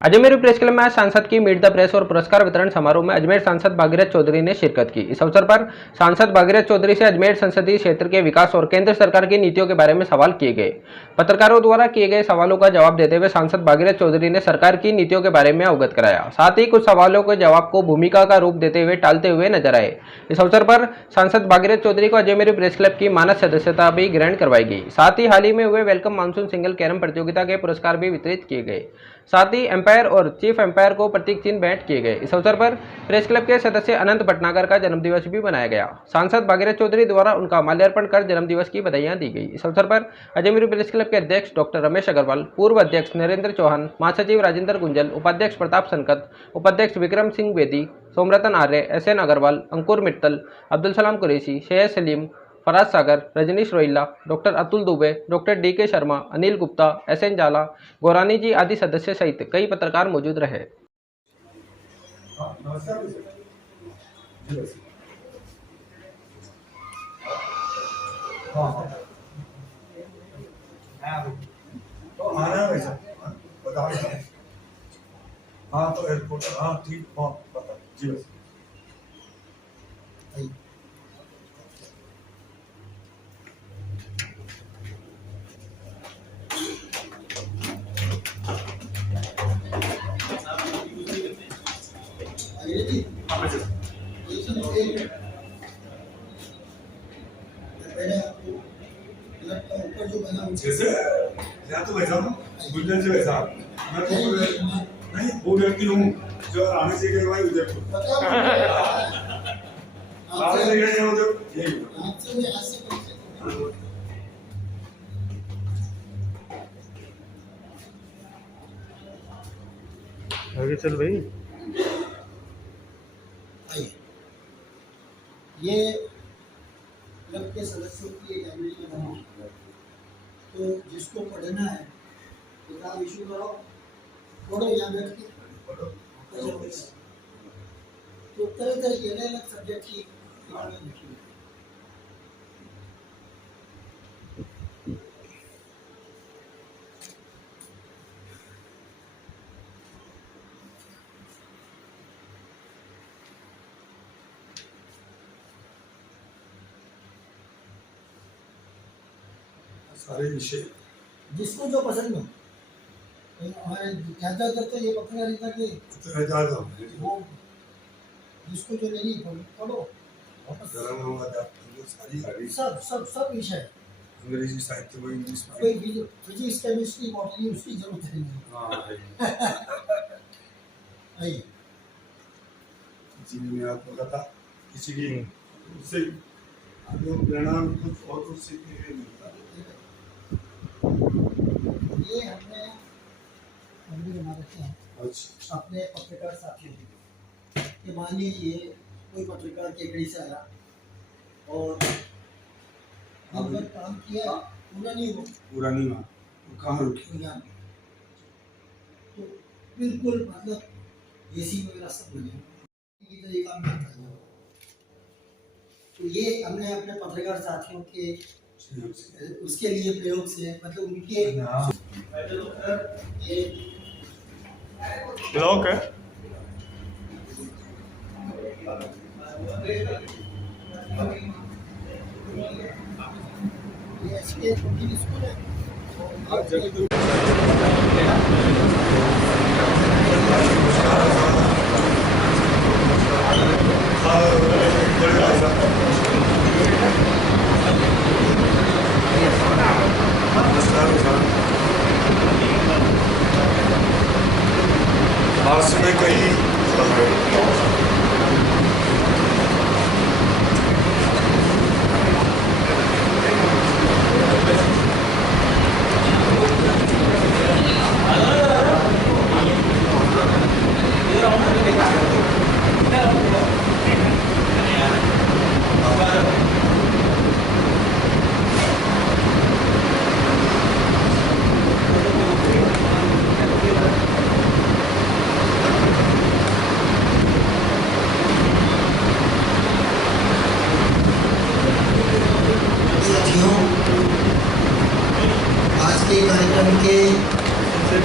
Ajmer press club में आज सांसद की मीट द प्रेस और पुरस्कार वितरण समारोह में अजमेर सांसद भागीरथ चौधरी ने शिरकत की। इस अवसर पर सांसद भागीरथ चौधरी से अजमेर संसदीय क्षेत्र के विकास और केंद्र सरकार की नीतियों के बारे में सवाल किए गए। पत्रकारों द्वारा किए गए सवालों का जवाब देते हुए सांसद भागीरथ चौधरी ने सरकार की नीतियों के बारे में अवगत कराया। साथ ही कुछ सवालों के जवाब को भूमिका का रूप देते हुए टालते हुए नजर आए। इस अवसर पर सांसद भागीरथ चौधरी को अजमेर प्रेस क्लब की मानद सदस्यता भी ग्रहण करवाई गई। साथ ही हाल ही में हुए वेलकम मानसून सिंगल कैरम प्रतियोगिता के पुरस्कार भी वितरित किए गए। साथ ही एम्पायर और चीफ एम्पायर को प्रतीक चिन्ह भेंट किए गए। इस अवसर पर प्रेस क्लब के सदस्य अनंत भटनागर का जन्मदिवस भी मनाया गया। सांसद भागीरथ चौधरी द्वारा उनका माल्यार्पण कर जन्मदिवस की बधाइयां दी गई। इस अवसर पर अजमेर प्रेस क्लब के अध्यक्ष डॉक्टर रमेश अग्रवाल, पूर्व अध्यक्ष नरेंद्र चौहान, महासचिव राजेंद्र गुंजल, उपाध्यक्ष प्रताप संकत, उपाध्यक्ष विक्रम सिंह बेदी, सोमरतन आर्य, SN अग्रवाल, अंकुर Mittal, Abdul Salam Qureshi, Sheikh Salim, Faraz Sagar, Rajneesh Rohilla, doctor Atul Dubey, doctor DK Sharma, Anil Gupta, SN Jala, गौरानी जी आदि सदस्य सहित कई पत्रकार मौजूद रहे। हाँ तो एयरपोर्ट हाँ ठीक हाँ पता जी बस जैसे या तो वैसा गुंजन से वैसा मैं तो नहीं वो व्यक्ति हूँ जो आने से गए भाई उधर आने से गए उधर आगे चल भाई। ये क्लब के सदस्यों की एक एमडी में बना, तो जिसको पढ़ना है किताब इशू करो, पढ़ो यहाँ बैठ के तो तरह तरह के अलग अलग सब्जेक्ट की किताबें लिखी हुई। सारे विषय जिसको जो पसंद हो, हमारे ज़्यादातर तो ये पत्रकारिता के वो जिसको जो नहीं पढ़ो सारी सब सब सब विषय, अंग्रेजी साहित्य वो इंग्लिश कोई फिजिक्स केमिस्ट्री बॉटनी उसकी जरूरत है नहीं। आइए जी मैं आपको बताता किसी की उससे आपको प्रेरणा कुछ और कुछ सीखने के लिए मिलता है। ये हमने बना रखे हैं अपने पत्रकार साथियों के लिए कि मान लीजिए कोई पत्रकार केकड़ी से आया और काम किया पूरा नहीं हुआ कहाँ रुकी तो बिल्कुल मतलब AC वगैरह सब बने ये काम नहीं था। तो ये हमने अपने पत्रकार साथियों के उसके लिए प्रयोग से मतलब उनके ये ब्लॉक है ये SK स्कूल है। भारत में कई आज के कार्यक्रम के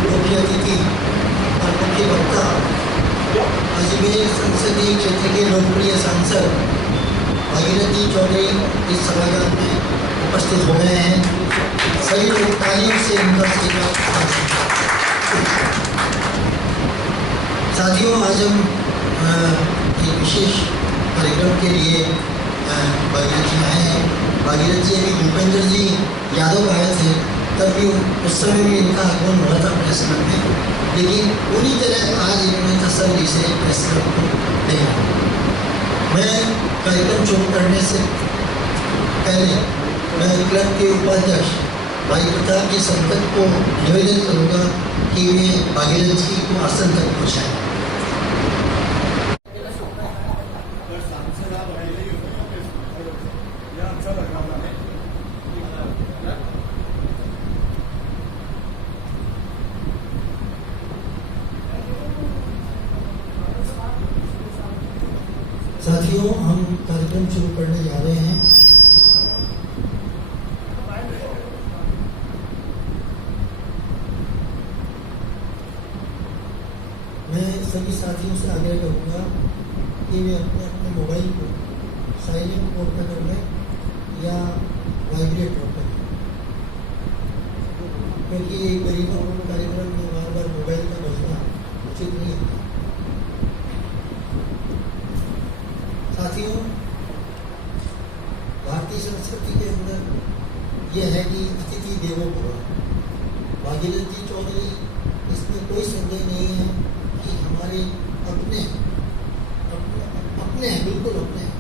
मुख्य अतिथि और मुख्य वक्ता अजमेर संसदीय क्षेत्र के लोकप्रिय सांसद भागीरथ जी चौधरी इस सभागार में उपस्थित हो गए हैं। सभी लोग तालियों से उनका स्वागत। साथियों, आज हम एक विशेष कार्यक्रम के लिए भागीरथ जी आए हैं। भागीरथ जी अभी भूपेंद्र जी यादव आए थे, तब भी उस समय भी इनका आगमन हुआ था प्रेस क्लब में, लेकिन पूरी तरह आज इन्होंने तसल्ली से प्रेस क्लब को देखा। मैं कार्यक्रम शुरू करने से पहले मैं क्लब के उपाध्यक्ष भाई प्रताप जी संकट को निवेदन करूँगा कि वे भागीरथ जी को आसन तक पहुँचाएँ। साथियों, हम कार्यक्रम शुरू करने जा रहे हैं। मैं सभी साथियों से आग्रह करूंगा कि वे अपने अपने मोबाइल को साइलेंट मोड पर कर लें या वाइब्रेट मोड पर, क्योंकि एक गरीबों कार्यक्रम में बार बार मोबाइल का बजना उचित नहीं होता। साथियों, भारतीय संस्कृति के अंदर यह है कि अतिथि देवो भव। भागीरथ जी चौधरी, इसमें कोई संदेह नहीं है कि हमारे अपने हैं, बिल्कुल अपने हैं,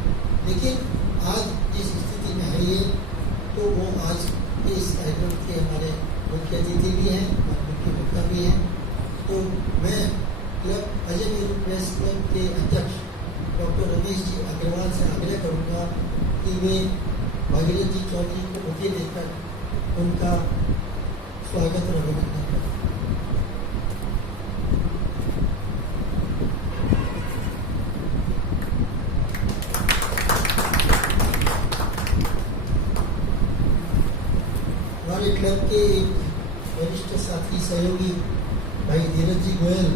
लेकिन आज जिस स्थिति में है ये, तो वो आज के इस कार्यक्रम के हमारे मुख्य अतिथि भी हैं और मुख्य वक्ता भी हैं। तो मैं क्लब अजमेर प्रेस क्लब के अध्यक्ष डॉक्टर रमेश जी अग्रवाल से आग्रह करूँगा कि वे भागीरथ जी चौधरी को बुके देकर उनका स्वागत और अभिनंदन करें। हमारे क्लब के एक वरिष्ठ साथी सहयोगी भाई धीरज जी गोयल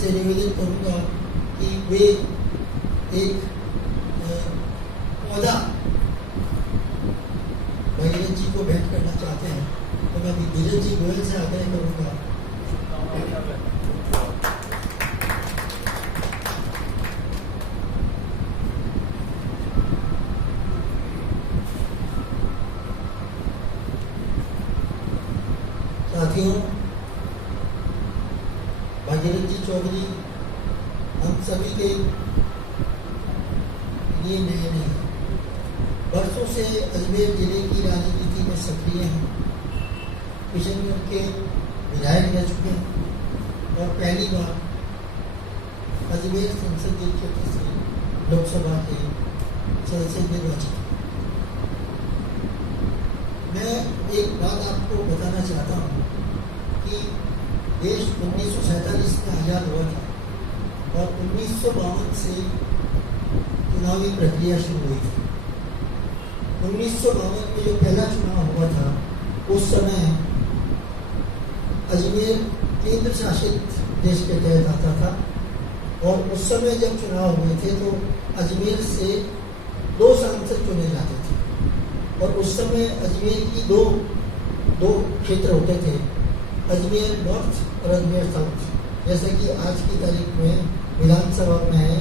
से निवेदन करूँगा कि वे एक पौधा भागीरथ जी को भेंट करना चाहते हैं, तो मैं धीरज जी गोयल से आग्रह करूँगा। साथियों, भागीरथ जी चौधरी हम सभी के लिए नए नहीं, वर्षों से अजमेर जिले की राजनीति में सक्रिय हैं। किशनगढ़ के विधायक रह चुके हैं और पहली बार अजमेर संसदीय क्षेत्र से लोकसभा के सदस्य निर्वाचित। मैं एक बात आपको बताना चाहता हूँ कि देश 1947 में आज़ाद हुआ था और 1952 से चुनावी प्रक्रिया शुरू हुई थी। 1952 में जो पहला चुनाव हुआ था, उस समय अजमेर केंद्र शासित देश के तहत आता था और उस समय जब चुनाव हुए थे तो अजमेर से 2 सांसद चुने जाते थे और उस समय अजमेर की दो क्षेत्र होते थे, अजमेर नॉर्थ और अजमेर साउथ। जैसे कि आज की तारीख में विधानसभा में है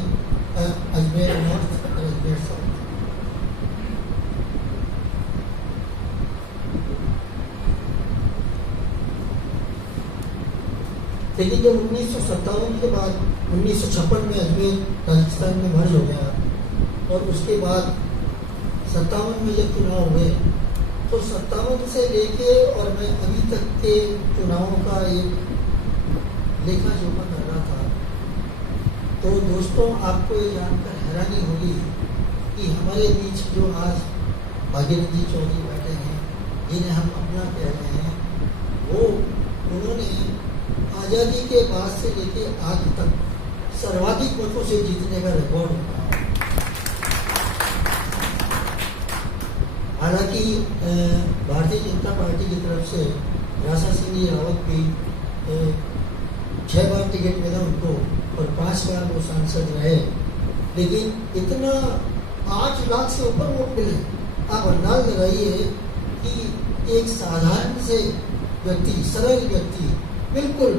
अजमेर नॉर्थ और अजमेर साउथ। लेकिन जब 1957 के बाद 1956 में अजमेर राजस्थान में मर्ज हो गया और उसके बाद 57 में जब चुनाव हुए तो 57 से लेके और मैं अभी तक के चुनावों का एक लेखा जोखा कर रहा था, तो दोस्तों आपको ये जानकर हैरानी होगी कि हमारे बीच जो आज भागीरथ जी चौधरी बैठे हैं, जिन्हें हम अपना कह रहे हैं, वो उन्होंने आज़ादी के बाद से लेके आज तक सर्वाधिक मतों से जीतने का रिकॉर्ड रखा है। हालांकि भारतीय जनता पार्टी की तरफ से राजा सिंह रावत भी 6 बार टिकट मिला उनको और 5 बार वो सांसद रहे, लेकिन इतना 8 लाख से ऊपर वोट मिले। आप अंदाज लगाइए कि एक साधारण से व्यक्ति, सरल व्यक्ति, बिल्कुल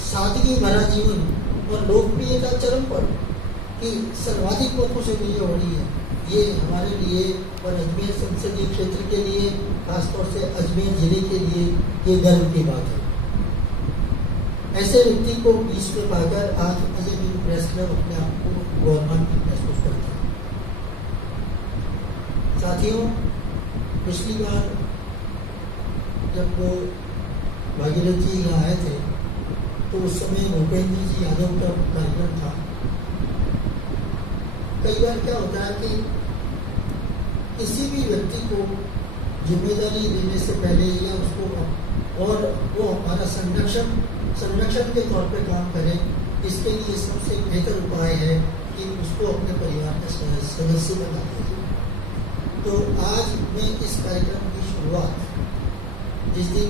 सादगी भरा जीवन और लोकप्रियता चरम पर कि सर्वाधिक मतों से विजय हो रही है, ये हमारे लिए और अजमेर संसदीय क्षेत्र के लिए, खासतौर से अजमेर जिले के लिए ये गर्व की बात है। ऐसे व्यक्ति को बीच में पाकर आज अजय मीरू प्रेस क्लब अपने आप को गौरवान्वित महसूस करता है। साथियों, पिछली बार जब वो भागीरथ जी यहाँ आए थे तो उस समय भूपेंद्र जी यादव का कार्यक्रम था। कई बार क्या होता है कि किसी भी व्यक्ति को जिम्मेदारी देने से पहले या उसको और वो हमारा संरक्षण के तौर पे काम करे, इसके लिए सबसे बेहतर उपाय है कि उसको अपने परिवार का सदस्य बना दीजिए। तो आज मैं इस कार्यक्रम की शुरुआत, जिस दिन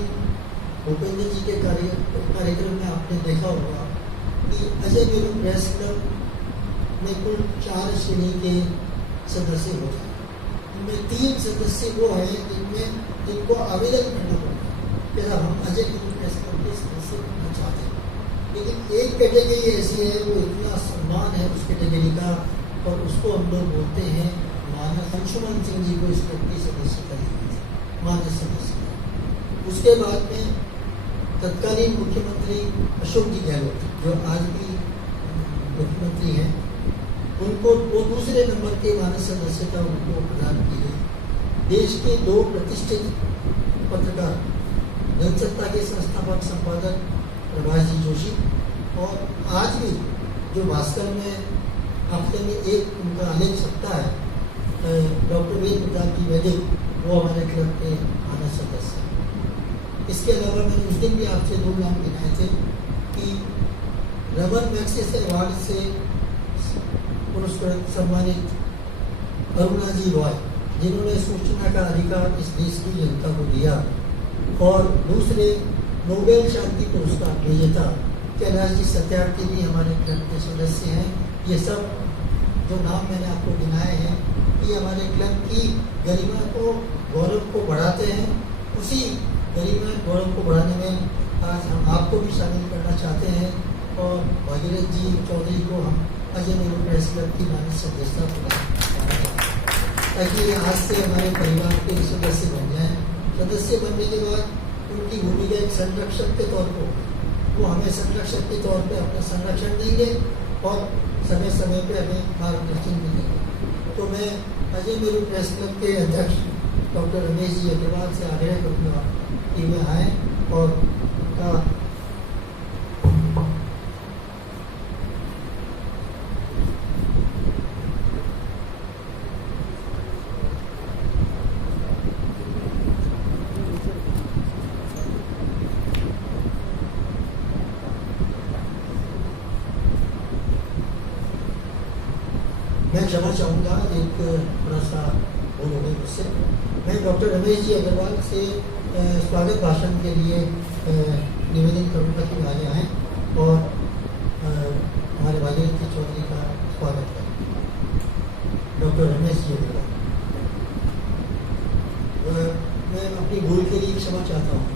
भूपेंद्र जी के कार्यक्रम में आपने देखा होगा कि अजय मीरू प्रेस क्लब में कुल 4 श्रेणी के सदस्य हो जाए, उनमें 3 सदस्य वो हैं जिनको आवेदन करना पड़ता है कि हम अजय मीरू प्रेस क्लब के सदस्य बनना चाहते हैं। लेकिन एक कैटेगरी ऐसी है, वो इतना सम्मान है उस कैटेगरी का, और उसको हम लोग बोलते हैं मानस अंशुमन सिंह जी को इस क्लब की सदस्यता दी गई थी, मानस सदस्यता। उसके बाद में तत्कालीन मुख्यमंत्री अशोक जी गहलोत, जो आज भी मुख्यमंत्री हैं, उनको वो दूसरे नंबर के मानस सदस्यता उनको प्रदान की गई। देश के 2 प्रतिष्ठित पत्रकार, जनसत्ता के संस्थापक संपादक प्रभाष जी जोशी, और आज भी जो भास्कर में हफ्ते में एक उनका आलेख छपता है, डॉक्टर वेद प्रताप जी वैदिक, वो हमारे क्लब के मानस सदस्य हैं। इसके अलावा मैंने उस दिन भी आपसे 2 नाम गिनाए थे कि रमन मैग्सेसे अवार्ड से पुरस्कृत सम्मानित अरुणा जी रॉय, जिन्होंने सूचना का अधिकार इस देश की जनता को दिया, और दूसरे नोबेल शांति पुरस्कार विजेता कैलाश जी सत्यार्थी भी हमारे क्लब के सदस्य हैं। ये सब जो नाम मैंने आपको गिनाए हैं, ये हमारे क्लब की गरिमा को, गौरव को बढ़ाते हैं। उसी गरिमा गौरव को बढ़ाने में आज हम आपको भी शामिल करना चाहते हैं, और भागीरथ जी चौधरी को हम अजय मीरू प्रेस क्लब की मानस सदस्यता प्रदान करना चाहते हैं, ताकि ये आज से हमारे परिवार के सदस्य बन जाएं। सदस्य बनने के बाद उनकी भूमिका एक संरक्षक के तौर पर, वो हमें संरक्षक के तौर पे अपना संरक्षण देंगे और समय समय पे हमें मार्गदर्शन भी देंगे। तो मैं अजय मीरू प्रेस क्लब के अध्यक्ष डॉक्टर रमेश जी अग्रवाल से आग्रह करूँगा कि वे आएँ और उनका मैं क्षमा चाहूँगा, एक थोड़ा सा भूल हो गई मुझसे। मैं डॉक्टर रमेश जी अग्रवाल से स्वागत भाषण के लिए निवेदन करूँगा कि आगे आएँ और हमारे भागीरथ जी चौधरी का स्वागत करें। डॉक्टर रमेश जी अग्रवाल, मैं अपनी भूल के लिए क्षमा चाहता हूँ।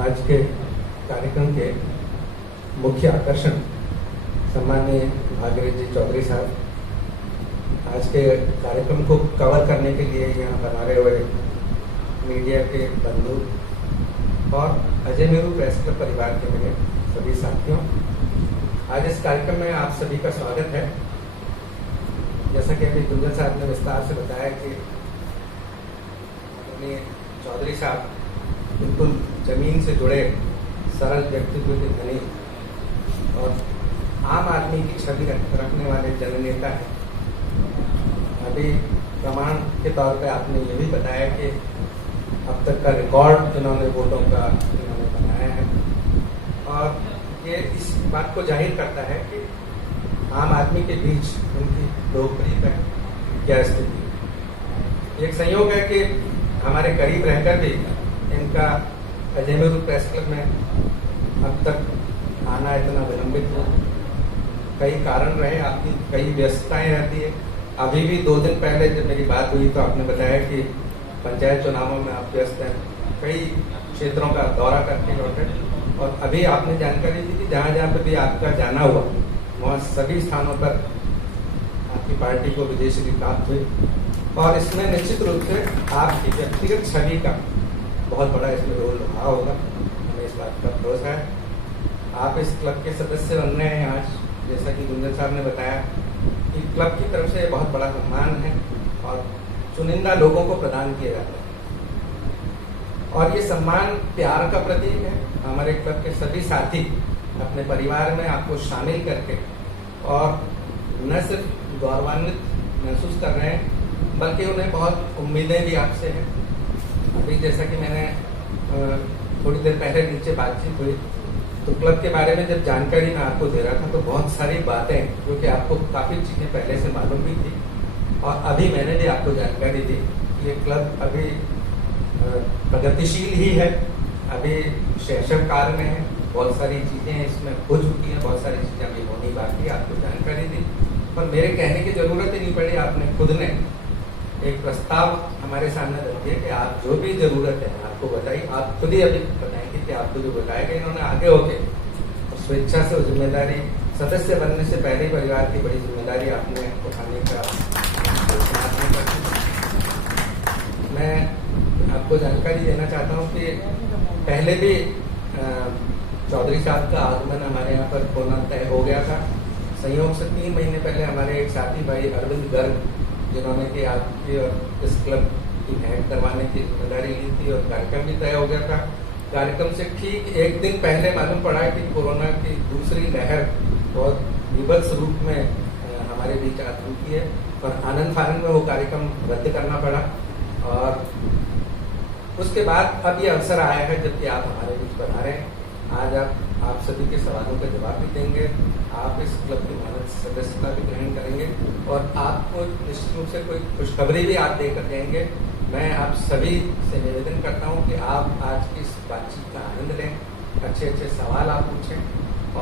आज के कार्यक्रम के मुख्य आकर्षण सम्माननीय भागीरथ जी चौधरी साहब, आज के कार्यक्रम को कवर करने के लिए यहाँ बनाए हुए मीडिया के बंधु और अजय मीरू प्रेस क्लब परिवार के मेरे सभी साथियों, आज इस कार्यक्रम में आप सभी का स्वागत है। जैसा कि अभी गुंजन साहब ने विस्तार से बताया कि अपने चौधरी साहब बिल्कुल जमीन से जुड़े सरल व्यक्तित्व के धनी और आम आदमी की छवि रखने वाले जननेता हैं। अभी प्रमाण के तौर पे आपने ये भी बताया कि अब तक का रिकॉर्ड इन्होंने वोटों का इन्होंने बनाया है, और ये इस बात को जाहिर करता है कि आम आदमी के बीच उनकी लोकप्रियता क्या स्थिति है। एक संयोग है कि हमारे करीब रहकर भी इनका अजमेर प्रेस क्लब में अब तक आना इतना विलंबित हो। कई कारण रहे, आपकी कई व्यस्तताएं रहती है। अभी भी 2 दिन पहले जब मेरी बात हुई तो आपने बताया कि पंचायत चुनावों में आप व्यस्त हैं, कई क्षेत्रों का दौरा करके लौटे, और अभी आपने जानकारी दी कि जहाँ जहाँ पे भी आपका जाना हुआ वहाँ सभी स्थानों पर आपकी पार्टी को विजयश्री प्राप्त हुई, और इसमें निश्चित रूप से आपकी व्यक्तिगत छवि का बहुत बड़ा इसमें रोल रहा होगा, हमें इस बात का भरोसा है। आप इस क्लब के सदस्य बन रहे हैं आज, जैसा कि गुंजन साहब ने बताया कि क्लब की तरफ से बहुत बड़ा सम्मान है और चुनिंदा लोगों को प्रदान किया जाता है, और ये सम्मान प्यार का प्रतीक है। हमारे क्लब के सभी साथी अपने परिवार में आपको शामिल करके और न सिर्फ गौरवान्वित महसूस कर रहे हैं, बल्कि उन्हें बहुत उम्मीदें भी आपसे हैं। अभी जैसा कि मैंने थोड़ी देर पहले नीचे बातचीत हुई तो क्लब के बारे में जब जानकारी मैं आपको दे रहा था तो बहुत सारी बातें जो कि आपको काफ़ी चीज़ें पहले से मालूम भी थी, और अभी मैंने भी आपको जानकारी दी कि ये क्लब अभी प्रगतिशील ही है, अभी शैशव काल में है, बहुत सारी चीज़ें इसमें हो चुकी हैं, बहुत सारी चीज़ें अभी होनी बाकी है, आपको जानकारी दी। पर मेरे कहने की ज़रूरत ही नहीं पड़ी, आपने खुद ने एक प्रस्ताव हमारे सामने रख दिया कि आप जो भी ज़रूरत है आपको बताइए। आप खुद ही अभी बताएंगे कि आपको जो बताएगा इन्होंने आगे होके स्वेच्छा से जिम्मेदारी सदस्य बनने से पहले ही परिवार की बड़ी जिम्मेदारी आपने उठाने का। मैं आपको जानकारी देना चाहता हूँ कि पहले भी चौधरी साहब का आगमन हमारे यहाँ पर होना तय हो गया था। संयोग से 3 महीने पहले हमारे एक साथी भाई अरविंद गर्ग, जिन्होंने कि आपकी और इस क्लब की भेंट करवाने की जिम्मेदारी ली थी, और कार्यक्रम भी तय हो गया था। कार्यक्रम से ठीक 1 दिन पहले मालूम पड़ा कि कोरोना की दूसरी लहर बहुत विभत्स रूप में हमारे बीच आ चुकी है, और आनंद फानंद में वो कार्यक्रम रद्द करना पड़ा। और उसके बाद अब ये अवसर आया है जबकि आप हमारे बीच पर आ रहे हैं। आज आप सभी के सवालों का जवाब भी देंगे, आप इस क्लब की मानद सदस्यता भी ग्रहण करेंगे, और आपको निश्चित रूप से कोई खुशखबरी भी आप देकर देंगे। मैं आप सभी से निवेदन करता हूं कि आप आज की इस बातचीत का आनंद लें, अच्छे अच्छे सवाल आप पूछें,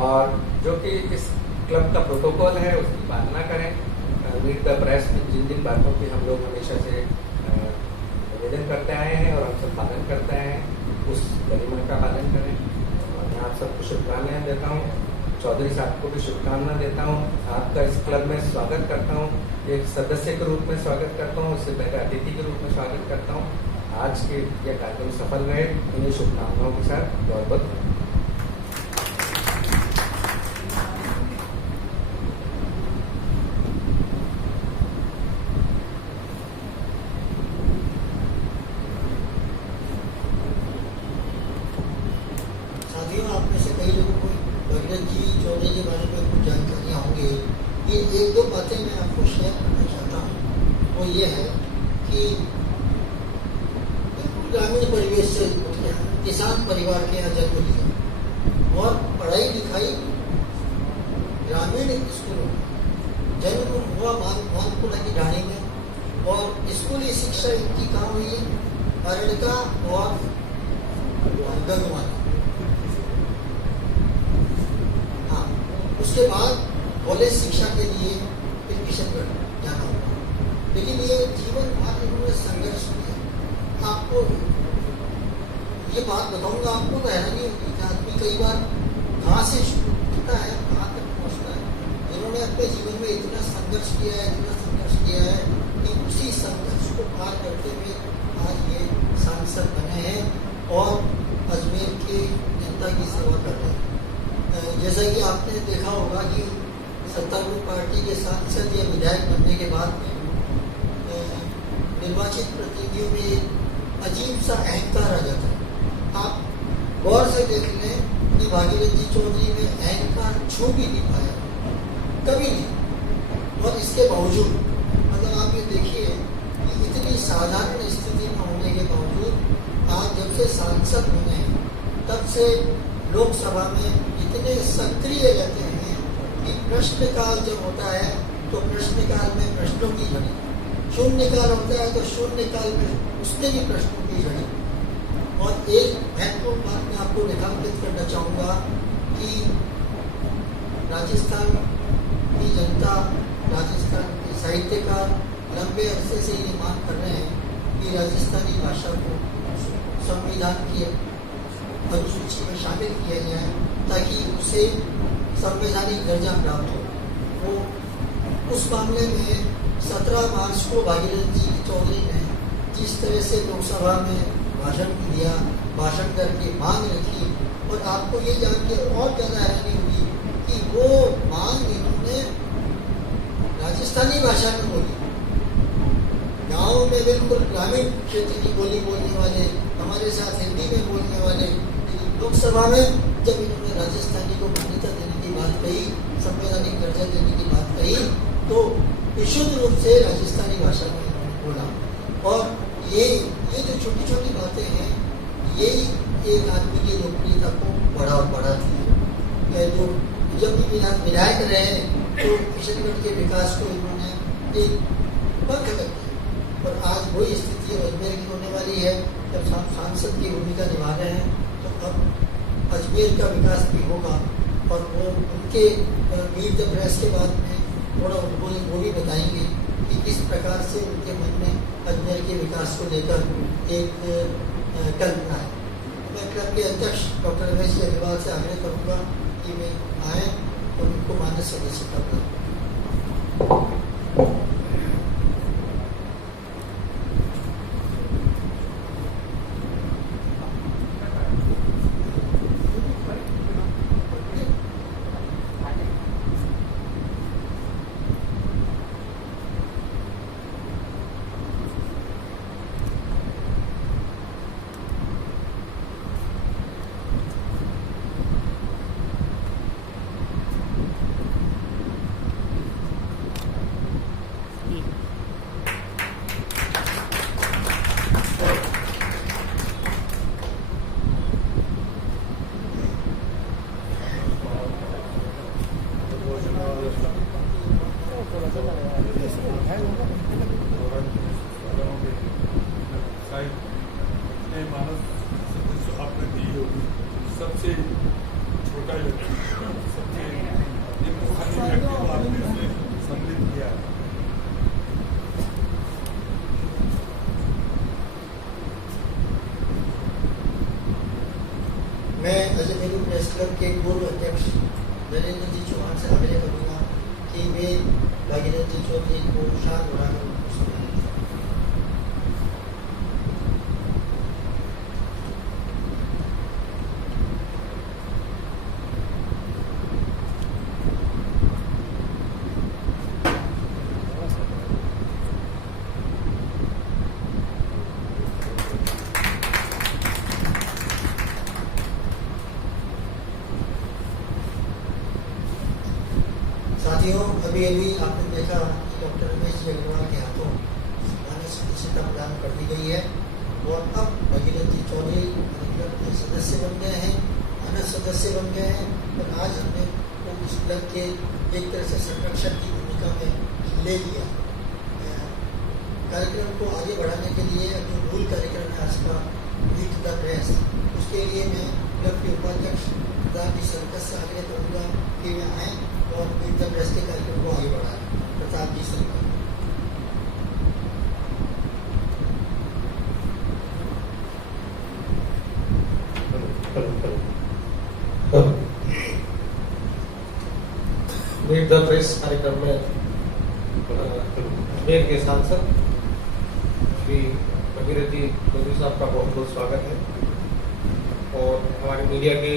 और जो कि इस क्लब का प्रोटोकॉल है उसकी पालना करें। मीट द प्रेस में जिन बातों की हम लोग हमेशा से निवेदन करते आए हैं और हम सब पालन करते आए हैं, उस गरिमा का पालन करें। और मैं आप सबको शुभकामनाएं देता हूँ, चौधरी साहब को भी शुभकामना देता हूँ। आपका इस क्लब में स्वागत करता हूँ, एक सदस्य के रूप में स्वागत करता हूँ, उससे पहले अतिथि के रूप में स्वागत करता हूँ। आज के यह कार्यक्रम सफल रहे, इन्हीं शुभकामनाओं के साथ बहुत बहुत आप में से कई लोगों को भगीरथ जी चौधरी के बारे में कुछ जानकारियाँ होंगी। ये 1-2 बातें मैं आपको शेयर करना चाहता हूँ। वो ये है कि बिल्कुल ग्रामीण परिवेश से उठे किसान परिवार के यहाँ जन्म लिया, और पढ़ाई लिखाई ग्रामीण स्कूलों में, जन्म हुआ मानपुरा की ढाणी में, और स्कूली शिक्षा इनकी कहाँ हुई है, अरड़का और गंगवानी। उसके बाद कॉलेज शिक्षा के लिए फिर किशनगढ़ जाना होगा, लेकिन ये जीवन भर इन्होंने संघर्ष किया। आपको ये बात बताऊंगा, आपको तो हैरानी होगी कि आदमी कई बार कहाँ से शुरू होता है कहाँ तक पहुँचता है। इन्होंने अपने जीवन में इतना संघर्ष किया है कि उसी संघर्ष को पार करते हुए आज ये सांसद बने हैं और अजमेर की जनता की सेवा कर रहे हैं। जैसा कि आपने देखा होगा कि सत्तारूढ़ पार्टी के सांसद या विधायक बनने के बाद निर्वाचित प्रतिनिधियों में अजीब सा अहंकार आ जाता है। आप गौर से देख लें कि भागीरथ जी चौधरी में अहंकार छू भी नहीं पाया, कभी नहीं। और इसके बावजूद देखिए कि इतनी साधारण स्थिति में होने के बावजूद आज जब से सांसद बने हैं तब से लोकसभा में इतने सक्रिय रहते हैं कि प्रश्नकाल जब होता है तो प्रश्नकाल में प्रश्नों की झड़ी, शून्यकाल होता है तो शून्यकाल में उसमें भी प्रश्नों की झड़ी। और एक महत्वपूर्ण बात मैं आपको रेखांकित करना चाहूँगा कि राजस्थान की जनता, राजस्थान के साहित्यकार लंबे अरसे से ये मांग कर रहे हैं कि राजस्थानी भाषा को संविधान की अनुसूची में शामिल किया जाए ताकि उसे संवैधानिक दर्जा प्राप्त हो। वो उस मामले में 17 मार्च को भागीरथ जी चौधरी ने जिस तरह से लोकसभा में भाषण दिया, भाषण करके मांग रखी, और आपको ये जान के और ज़्यादा हैरानी हुई कि वो मांग इन्होंने राजस्थानी भाषा में बोली। गाँव में बिल्कुल ग्रामीण क्षेत्र की बोली बोलने वाले, हमारे साथ हिंदी में बोलने वाले, लोकसभा में जब इन्होंने राजस्थानी को मान्यता देने की बात कही, संवैधानिक दर्जा देने की बात कही, तो विशुद्ध रूप से राजस्थानी भाषा में इन्होंने बोला। और ये जो छोटी छोटी बातें हैं, यही एक आदमी की लोकप्रियता को बढ़ाती है। जो जब भी विधायक रहे तो किशनगढ़ के विकास को इन्होंने एक बंद कर दिया, और आज वही स्थिति अजमेर की होने वाली है। जब सांसद की भूमिका निभा रहे हैं तो अब अजमेर का विकास भी होगा, और वो उनके मीट द प्रेस के बाद में थोड़ा उद्बोधन वो भी बताएंगे कि किस प्रकार से उनके मन में अजमेर के विकास को लेकर एक कल्पना है। मैं क्लब के अध्यक्ष डॉक्टर रमेश जी अग्रवाल से आग्रह करूँगा कि वे आए और उनको मानद सदस्य करना। सबसे छोटा व्यक्ति, सबसे व्यक्ति को आपने उसमें सम्मिलित किया। मैं अजमेर प्रेस क्लब के पूर्व अध्यक्ष नरेंद्र जी चौहान से आग्रह करूँगा कि वे भागीरथ जी चौधरी को शांत बनाकर उनको सुनाएं। साथियों, अभी आपने देखा कि डॉक्टर रमेश जी अग्रवाल के हाथों मानद सदस्यता प्रदान कर दी गई है, और अब भागीरथ जी चौधरी क्लब के सदस्य बन गए हैं, मानद सदस्य बन गए हैं। और आज हमने उस क्लब के एक तरह से संरक्षक की भूमिका में ले लिया। कार्यक्रम को आगे बढ़ाने के लिए जो मूल कार्यक्रम है आज का मीट द प्रेस, उसके लिए मैं क्लब के उपाध्यक्ष प्रताप जी सरकस से आग्रह करूँगा कि वे आएँ और मीट द प्रेस के कार्यक्रम को आगे बढ़ाएं। प्रताप जी सरकस। मीट द प्रेस कार्यक्रम में अजमेर के सांसद श्री भागीरथ जी चौधरी साहब का बहुत बहुत स्वागत है, और हमारे मीडिया के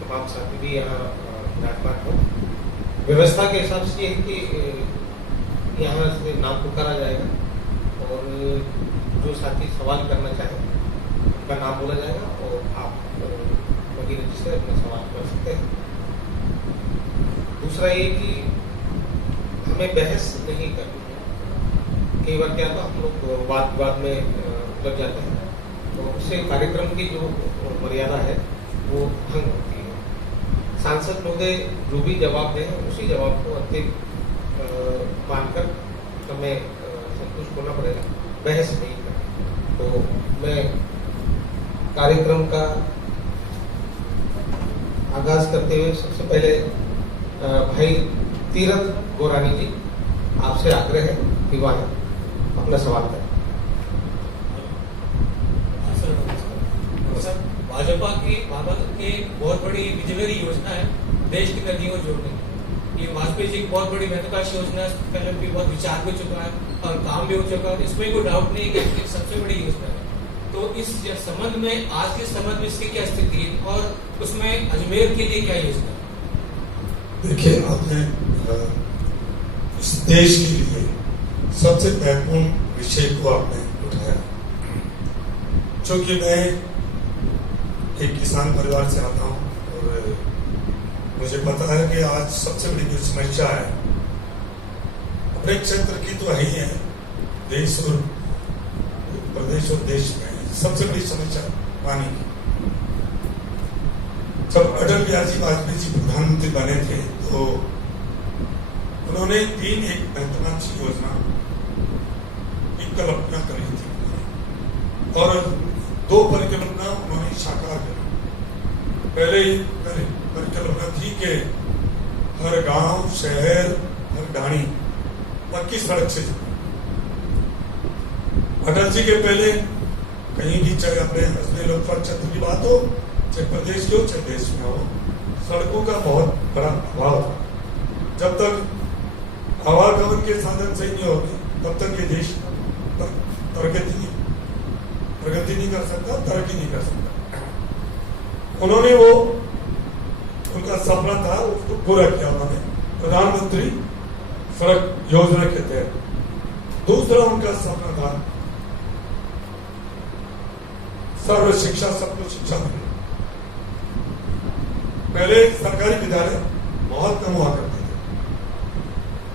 तमाम साथी भी यहाँ विराजमान हो। व्यवस्था के हिसाब से ये है कि यहाँ से नाम पुकारा जाएगा, और जो साथी सवाल करना चाहे उनका नाम बोला जाएगा, और आप भागीरथ जी से अपना सवाल कर सकते हैं। दूसरा ये कि हमें बहस नहीं करनी है, कई बार क्या था हम लोग वाद में उतर जाते हैं, तो उससे कार्यक्रम की जो मर्यादा है वो भंग होती है। सांसद महोदय जो भी जवाब दें उसी जवाब को अंतिम मानकर हमें संतुष्ट होना पड़ेगा, बहस नहीं करना। तो मैं कार्यक्रम का आगाज करते हुए सबसे पहले भाई तीरथ गोरानी जी, आपसे आग्रह है, विवाह अपना सवाल करें। सर, भाजपा की बहुत बड़ी विजनरी योजना है देश की नदियों को जोड़ने की। ये वाजपेयी जी की बहुत बड़ी महत्वाकांक्षी योजना है, पहले भी बहुत विचार भी चुका है और काम भी हो चुका है, इसमें कोई डाउट नहीं है कि सबसे बड़ी योजना है। तो इस संबंध में, आज के संबंध में इसकी क्या स्थिति है और उसमें अजमेर के लिए क्या योजना है? देखिए, आपने इस देश के लिए सबसे महत्वपूर्ण विषय को आपने उठाया। क्योंकि मैं एक किसान परिवार से आता हूँ और मुझे पता है कि आज सबसे बड़ी जो समस्या है अपने क्षेत्र की तो है ही है, देश और प्रदेश और देश में सबसे बड़ी समस्या पानी की। जब अटल बिहारी वाजपेयी जी प्रधानमंत्री बने थे तो उन्होंने एक महत्वाकांक्षी योजना की कल्पना करी थी और 2 परिकल्पना उन्होंने साकार करी। पहले परिकल्पना थी कि हर गांव, शहर, हर ढाणी पक्की सड़क से जुड़े। अटल जी के पहले कहीं भी, चाहे अपने अजमेर लोकसभा क्षेत्र की बात हो, चाहे प्रदेश की हो, चाहे देश में हो, सड़कों का बहुत बड़ा अभाव था। जब तक आवागमन के साधन सही नहीं होंगे तब तक ये देश प्रगति नहीं कर सकता, तरक्की नहीं कर सकता। उन्होंने वो उनका सपना था, उसको पूरा किया उन्होंने प्रधानमंत्री सड़क योजना के तहत। दूसरा उनका सपना था सर्व शिक्षा सबको शिक्षा मिले। पहले सरकारी विद्यालय बहुत कम हुआ करते थे।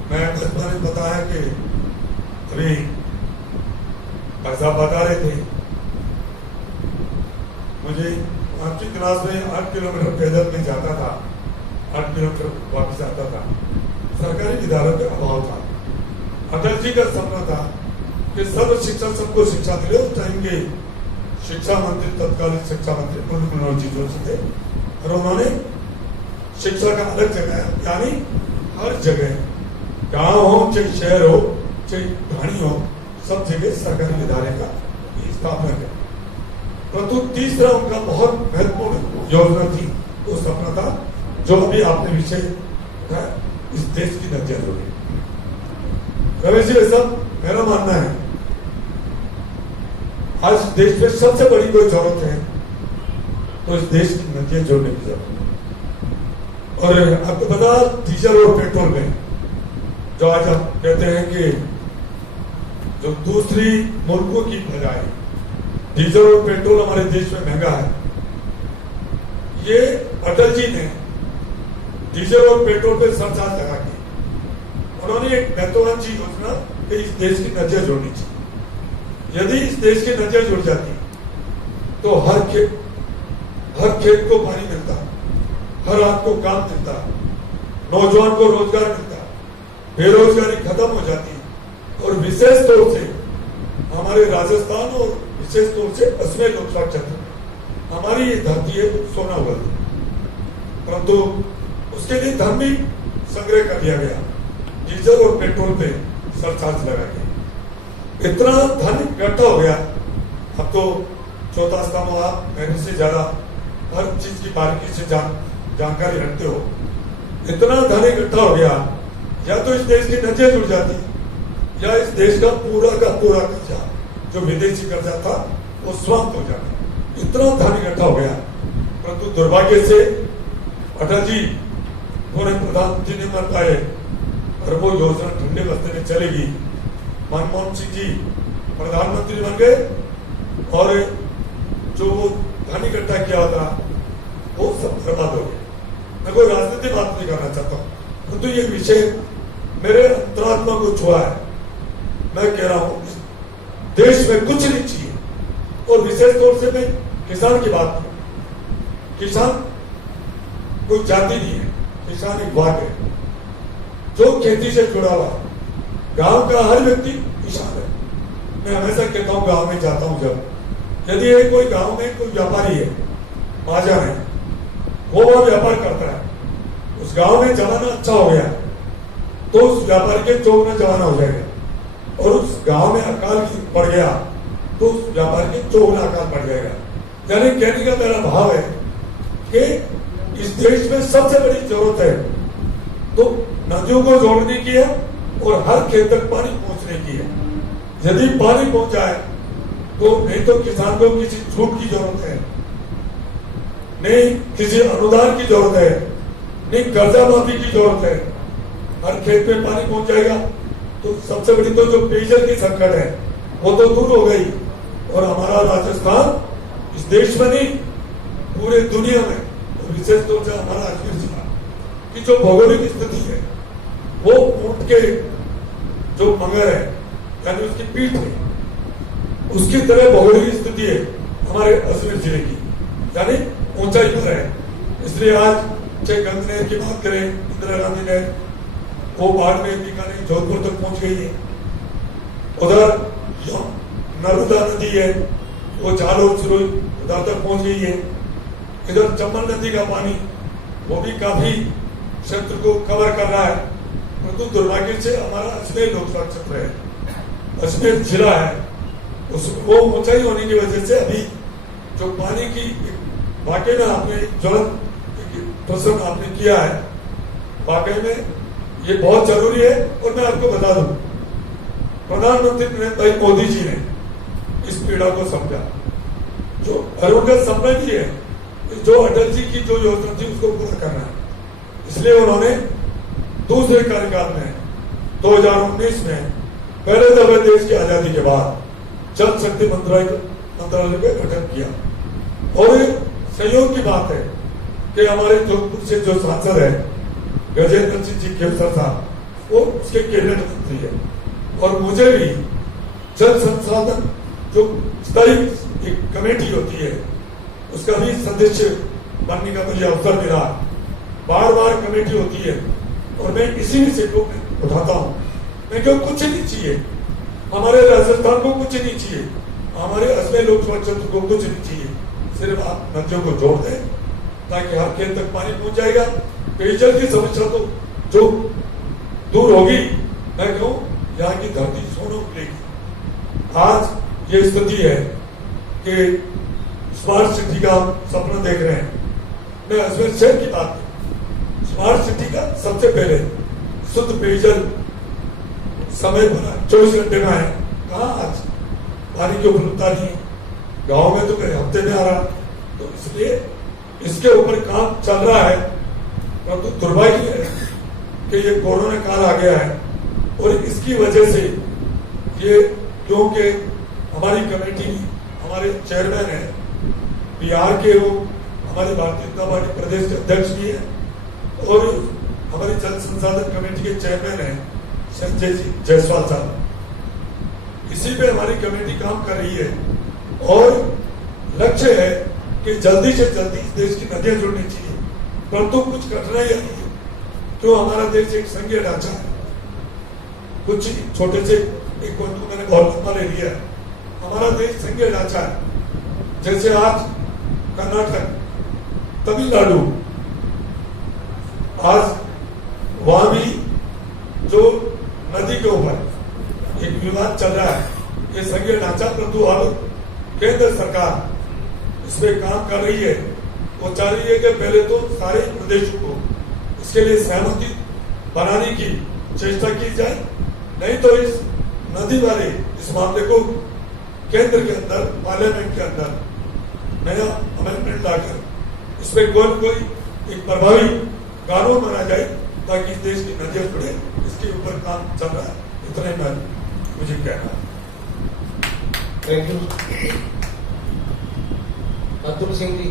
मैं बचपन में बताया कि अभी बता रहे थे, मुझे 5वीं क्लास में 8 किलोमीटर पैदल में जाता था, 8 किलोमीटर वापस आता था। सरकारी विद्यालय का अभाव था। अटल जी का सपना था कि सर्व शिक्षा सबको शिक्षा मिले। उस टाइम के शिक्षा मंत्री, तत्कालीन शिक्षा मंत्री पंडित मनोहर जी जोशी थे और उन्होंने शिक्षा का अलग जगह, यानी हर जगह, गांव हो चाहे शहर हो चाहे ढाणी हो, सब जगह सरकारी विद्यालय का स्थापना की। परंतु तीसरा उनका बहुत महत्वपूर्ण योजना थी, वो सपना था जो अभी आपने विषय उठाया, इस देश की नदियां जोड़े। रमेश जी, सब मेरा मानना है आज देश में सबसे बड़ी कोई जरूरत है तो इस देश की नदियां जोड़ने की जरूरत है। और आपको पता, डीजल और पेट्रोल में जो आज आप कहते हैं कि जो दूसरी मुल्कों की बजाय डीजल और पेट्रोल हमारे देश में महंगा है, ये अटल जी ने डीजल और पेट्रोल पे सरचार्ज लगा के उन्होंने एक महत्वाकांक्षी योजना कि इस देश की नदियां जोड़नी चाहिए। यदि इस देश की नदियां जुड़ जाती तो हर खेत को पानी मिलता, हर हाथ को काम मिलता, नौजवान को रोजगार मिलता, बेरोजगारी खत्म हो जाती और विशेष तौर से हमारे राजस्थान और विशेष तौर से अजमेर लोकसभा क्षेत्र हमारी ये धरती है सोना उगलती। परंतु उसके लिए धन भी संग्रह कर दिया गया, डीजल और पेट्रोल पे सरचार्ज लगा गया। इतना धन इकट्ठा हो गया, अब तो चौथा स्तंभ आप मेरे से ज्यादा हर चीज की बारीकी से जानकारी रखते हो। इतना धन इकट्ठा हो गया, या तो इस देश की नदियां जुड़ जाती या इस देश का पूरा कर्जा जो विदेशी कर्जा था वो समाप्त हो जाता। इतना धन इकट्ठा हो गया, परंतु दुर्भाग्य से अटल जी पूरे प्रधानमंत्री नहीं बन पाए और वो योजना ठंडे बस्ते में चलेगी। मनमोहन सिंह जी प्रधानमंत्री बन गए और जो वो धन इकट्ठा किया था वो सब बर्बाद हो गया। मैं कोई राजनीतिक बात नहीं करना चाहता हूँ, परंतु ये विषय मेरे अंतरात्मा को छुआ है मैं कह रहा हूं देश में कुछ नहीं चाहिए। और विशेष तौर से मैं किसान की बात करूं, किसान कोई जाति नहीं है, किसान एक वाक है जो खेती से जुड़ा हुआ है। गांव का हर व्यक्ति किसान है। मैं हमेशा कहता हूं, गांव में जाता हूं जब, यदि कोई गांव में कोई व्यापारी है, महाजन है, वो वह व्यापार करता है, उस गांव में जमाना अच्छा हो गया तो उस व्यापारी के चौक में जमाना हो जाएगा। और उस गांव में अकाल पड़ गया तो उस व्यापारी के चौक में अकाल पड़ जाएगा। यानी कहने का मेरा भाव है कि इस देश में सबसे बड़ी जरूरत है तो नदियों को जोड़ने की है और हर खेत तक पानी पहुंचने की है। यदि पानी पहुंच जाए तो नहीं तो किसान को किसी छूट की जरूरत है, नहीं किसी अनुदान की जरूरत है, नहीं कर्जा माफी की जरूरत है। हर खेत में पानी पहुंच जाएगा तो सबसे बड़ी तो जो पेयजल की संकट है वो तो दूर हो गई। और हमारा राजस्थान इस देश में नहीं पूरे दुनिया में, और विशेष तौर से हमारा अजमेर जिला की जो भौगोलिक स्थिति है वो ऊंट के जो मगर है यानी उसकी पीठ है, उसकी तरह भौगोलिक स्थिति है हमारे अजमेर जिले की, यानी ऊंचाई पर है। इसलिए आज चाहे गंगा नहर की बात करें, इंदिरा गांधी नहर, वो बाढ़ में बीकानेर जोधपुर तक पहुंच गई है। उधर नर्मदा नदी है वो जालोर सिरोही उधर तक पहुंच गई है। इधर चंबल नदी का पानी वो भी काफी क्षेत्र को कवर कर रहा है। परंतु दुर्भाग्य से हमारा अजमेर लोकसभा क्षेत्र है, अजमेर जिला है, वो ऊंचाई होने की वजह से अभी जो पानी की वाकई में आपने ज्वलंत प्रश्न आपने किया है, वाकई में ये बहुत जरूरी है। और मैं आपको बता दूं, प्रधानमंत्री नरेंद्र भाई मोदी जी ने इस पीड़ा को समझा, जो और उनका सपना भी है जो अटल जी की जो योजना थी उसको पूरा करना है। इसलिए उन्होंने दूसरे कार्यकाल में 2019 में पहले दफे देश की आजादी के बाद जल शक्ति मंत्रालय का गठन किया। और सहयोग की बात है कि हमारे जोधपुर से जो सांसद है गजेंद्र सिंह जी खेलसर साहब, वो उसके कैबिनेट मंत्री है। और मुझे भी जल संसाधन जो स्थायी एक कमेटी होती है उसका भी सदस्य बनने का मुझे अवसर मिला। बार बार कमेटी होती है और मैं इसी विषय को उठाता हूँ। मैं क्यों, कुछ नहीं चाहिए हमारे राजस्थान को, कुछ नहीं चाहिए हमारे अजमेर लोकसभा क्षेत्र को, कुछ नहीं चाहिए। सिर्फ आप नदियों को जोड़ दें ताकि हर खेत तक पानी पहुंच जाएगा। पेयजल की समस्या तो जो दूर होगी, मैं कहूं यहाँ की धरती सोने उगलेगी। आज ये स्थिति है कि स्मार्ट सिटी का हम सपना देख रहे हैं। मैं अजमेर शहर की बात करूं, स्मार्ट सिटी का सबसे पहले शुद्ध पेयजल समय पर 24 घंटे में है। कहा आज पानी की उपलब्धता नहीं, गांव में तो कई हफ्ते में आ रहा। तो इसलिए इसके ऊपर काम चल रहा है। परंतु दुर्भाग्य है कि ये कोरोना काल आ गया है और इसकी वजह से ये, क्योंकि हमारी कमेटी, हमारे चेयरमैन है बिहार के, वो हमारे भारतीय जनता पार्टी प्रदेश के अध्यक्ष भी है और हमारी जल संसाधन कमेटी के चेयरमैन है संजय जी जायसवाल साहब। इसी पे हमारी कमेटी काम कर रही है और लक्ष्य है कि जल्दी से जल्दी इस देश की नदियां जुड़नी चाहिए। परंतु कुछ कठिनाई आई है, क्यों हमारा देश एक संघीय ढांचा है, कुछ छोटे से एक पॉइंट मैंने बहुत लंबा ले लिया है। हमारा देश संघीय ढांचा है। जैसे आज कर्नाटक, तमिलनाडु, आज वहां भी जो नदी के ऊपर एक विवाद चल रहा है, ये संघीय ढांचा, परंतु अब केंद्र सरकार इसमें काम कर रही है। वो चाह रही है कि पहले तो सारे प्रदेशों को इसके लिए सहमति बनाने की चेष्टा की जाए, नहीं तो इस नदी वाले इस मामले को केंद्र के अंदर, पार्लियामेंट के अंदर नया अमेंडमेंट लाकर इसमें कोई एक प्रभावी कानून बना जाए ताकि इस देश की नदियां जुड़े। इसके ऊपर काम चल रहा है। इतना ही मैं मुझे कहना है। Thank you. अतुल सिंह जी,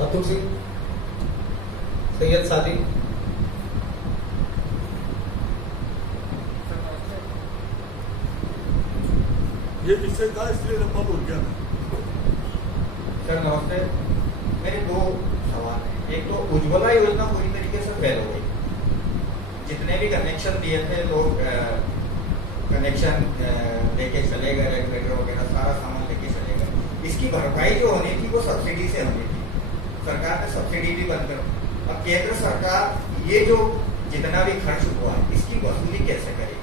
अतुल सिंह, सैयद सादिक, ये विषय था, इसलिए लंबा बोल गया मैं। सर नमस्ते, मेरे दो सवाल हैं। एक तो उज्ज्वला योजना पूरी तरीके से फेल हो गई। जितने भी कनेक्शन दिए थे लोग कनेक्शन लेके चले गए, रेगुलेटर वगैरह सारा सामान लेके चले गए। इसकी भरपाई जो होनी थी वो सब्सिडी से होनी थी। सरकार ने सब्सिडी भी बंद कर। अब केंद्र सरकार ये जो जितना भी खर्च हुआ है इसकी वसूली कैसे करेगी?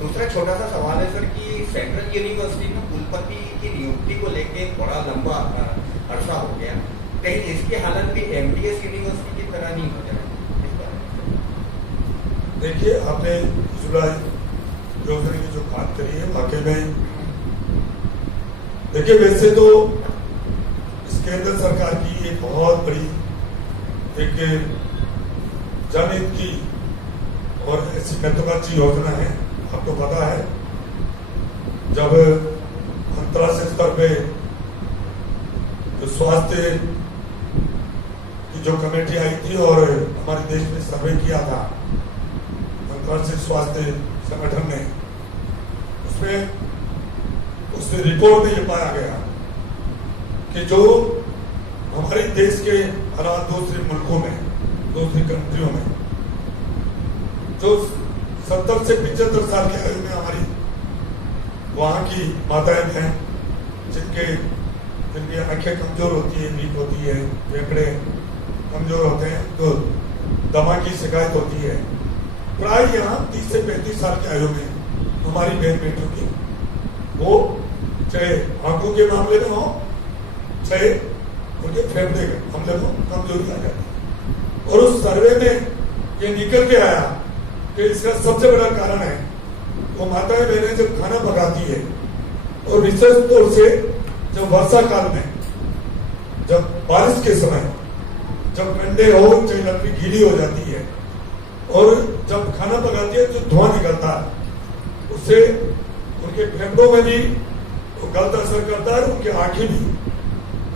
दूसरा छोटा सा सवाल है सर कि सेंट्रल यूनिवर्सिटी में कुलपति की नियुक्ति को लेके बड़ा लंबा अरसा हो गया, कहीं इसकी हालत भी एमटीएस यूनिवर्सिटी की तरह नहीं हो जाए? देखिए, आपने उज्ज्वला योजना की जो बात करी है वाकई में, देखिए वैसे तो इस केंद्र सरकार की एक बहुत बड़ी एक जनहित की और ऐसी महत्वाकांक्षी योजना है। आपको पता है जब अंतर्राष्ट्रीय स्तर पे जो स्वास्थ्य की जो कमेटी आई थी और हमारे देश में सर्वे किया था अंतर्राष्ट्रीय स्वास्थ्य संगठन ने, उसमें रिपोर्ट में ये पाया गया कि जो हमारे देश के हालात दूसरे मुल्कों में, दूसरी कंट्रियों में, जो 70 से 75 साल की आयु में हमारी वहाँ की माताएं हैं जिनकी आंखें कमजोर होती है, वीक होती है, फेफड़े कमजोर होते हैं, तो दमा की शिकायत होती है। प्राय यहाँ 30 से 35 साल की आयु में हमारी बहन बेटियों की, वो चाहे आंखों के मामले में हो, चाहे उनके फेफड़े के मामले में कमजोरी आ जाती है। और उस सर्वे में ये निकल के आया कि इसका सबसे बड़ा कारण है वो माताएं बहनें जब खाना पकाती है और विशेष तौर से जब वर्षा काल में, जब बारिश के समय, जब कंडे हो चाहे लकड़ी गीली हो जाती है और जब खाना पकाती है तो धुआं निकलता है, उससे उनके फेफड़ों में भी वो गलत असर करता है, उनकी आंखें भी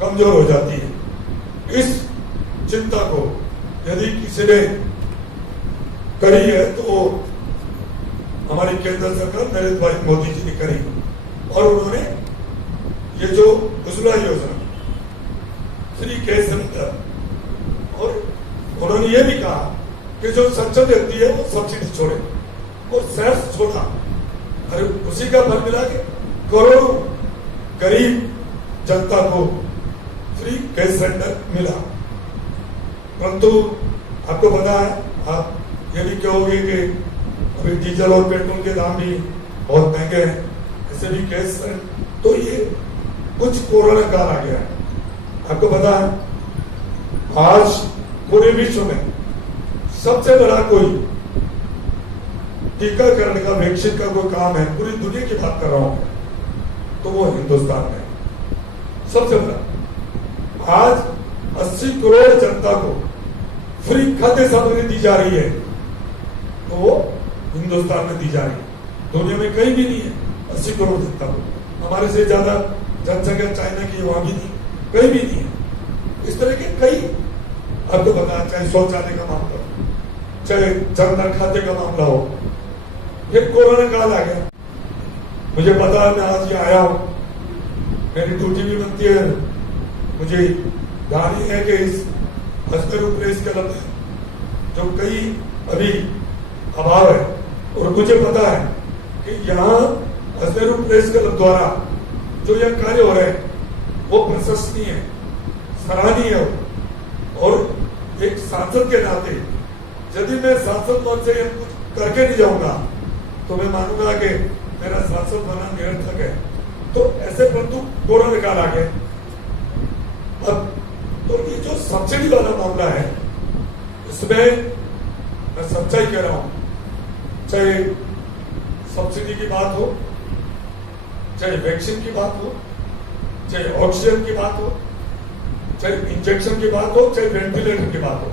कमजोर हो जाती है। इस चिंता को यदि किसी ने करी है तो हमारी केंद्र सरकार नरेंद्र भाई मोदी जी ने करी और उन्होंने ये जो उज्ज्वला योजना, फ्री गैस सिलेंडर, और उन्होंने ये भी कहा कि जो सक्षम व्यक्ति है वो सब्सिडी छोड़े और सेस छोड़ा, अरे उसी का फल मिला कि करोड़ों गरीब जनता को फ्री गैस सिलेंडर मिला। परंतु आपको पता है, आप ये भी कहोगे कि अभी डीजल और पेट्रोल के दाम भी बहुत महंगे हैं, ऐसे भी गैस, तो ये कुछ कोरोना काल आ गया है। आपको पता है आज पूरे विश्व में सबसे बड़ा कोई टीकाकरण का, वैक्सीन का कोई काम है, पूरी दुनिया की बात कर रहा हूं, तो वो हिंदुस्तान में सबसे बड़ा। आज 80 करोड़ जनता को फ्री खाद्य सामग्री दी जा रही है, तो वो हिंदुस्तान में दी जा रही है, दुनिया में कहीं भी नहीं है। 80 करोड़ जनता को, हमारे से ज्यादा जनसंख्या चाइना की वहां भी नहीं, कहीं भी नहीं है। इस तरह के कई, आपको पता, चाहे शौचालय का मामला हो, चाहे जनधन खाते का मामला हो, फिर कोरोना काल आ गया। मुझे पता है, मैं आज ये आया हूं, मेरी ड्यूटी भी बनती है, मुझे ध्यान ही है कि इस अजमेर प्रेस क्लब में जो कई अभी अभाव है, और मुझे पता है कि यहाँ अजमेर प्रेस क्लब द्वारा जो यह कार्य हो रहे हैं वो प्रशंसनीय है, सराहनीय है। और एक सांसद के नाते यदि मैं सांसद पद से कुछ करके नहीं जाऊंगा तो मैं मानूंगा कि मेरा सांसद बना निरर्थक है। तो ऐसे, परंतु कोरोना काल आ गया। अब तो ये जो सब्सिडी वाला मामला है, इसमें मैं सच्चाई कह रहा हूं, चाहे सब्सिडी की बात हो, चाहे वैक्सीन की बात हो, चाहे ऑक्सीजन की बात हो, चाहे इंजेक्शन की बात हो, चाहे वेंटिलेटर की बात हो,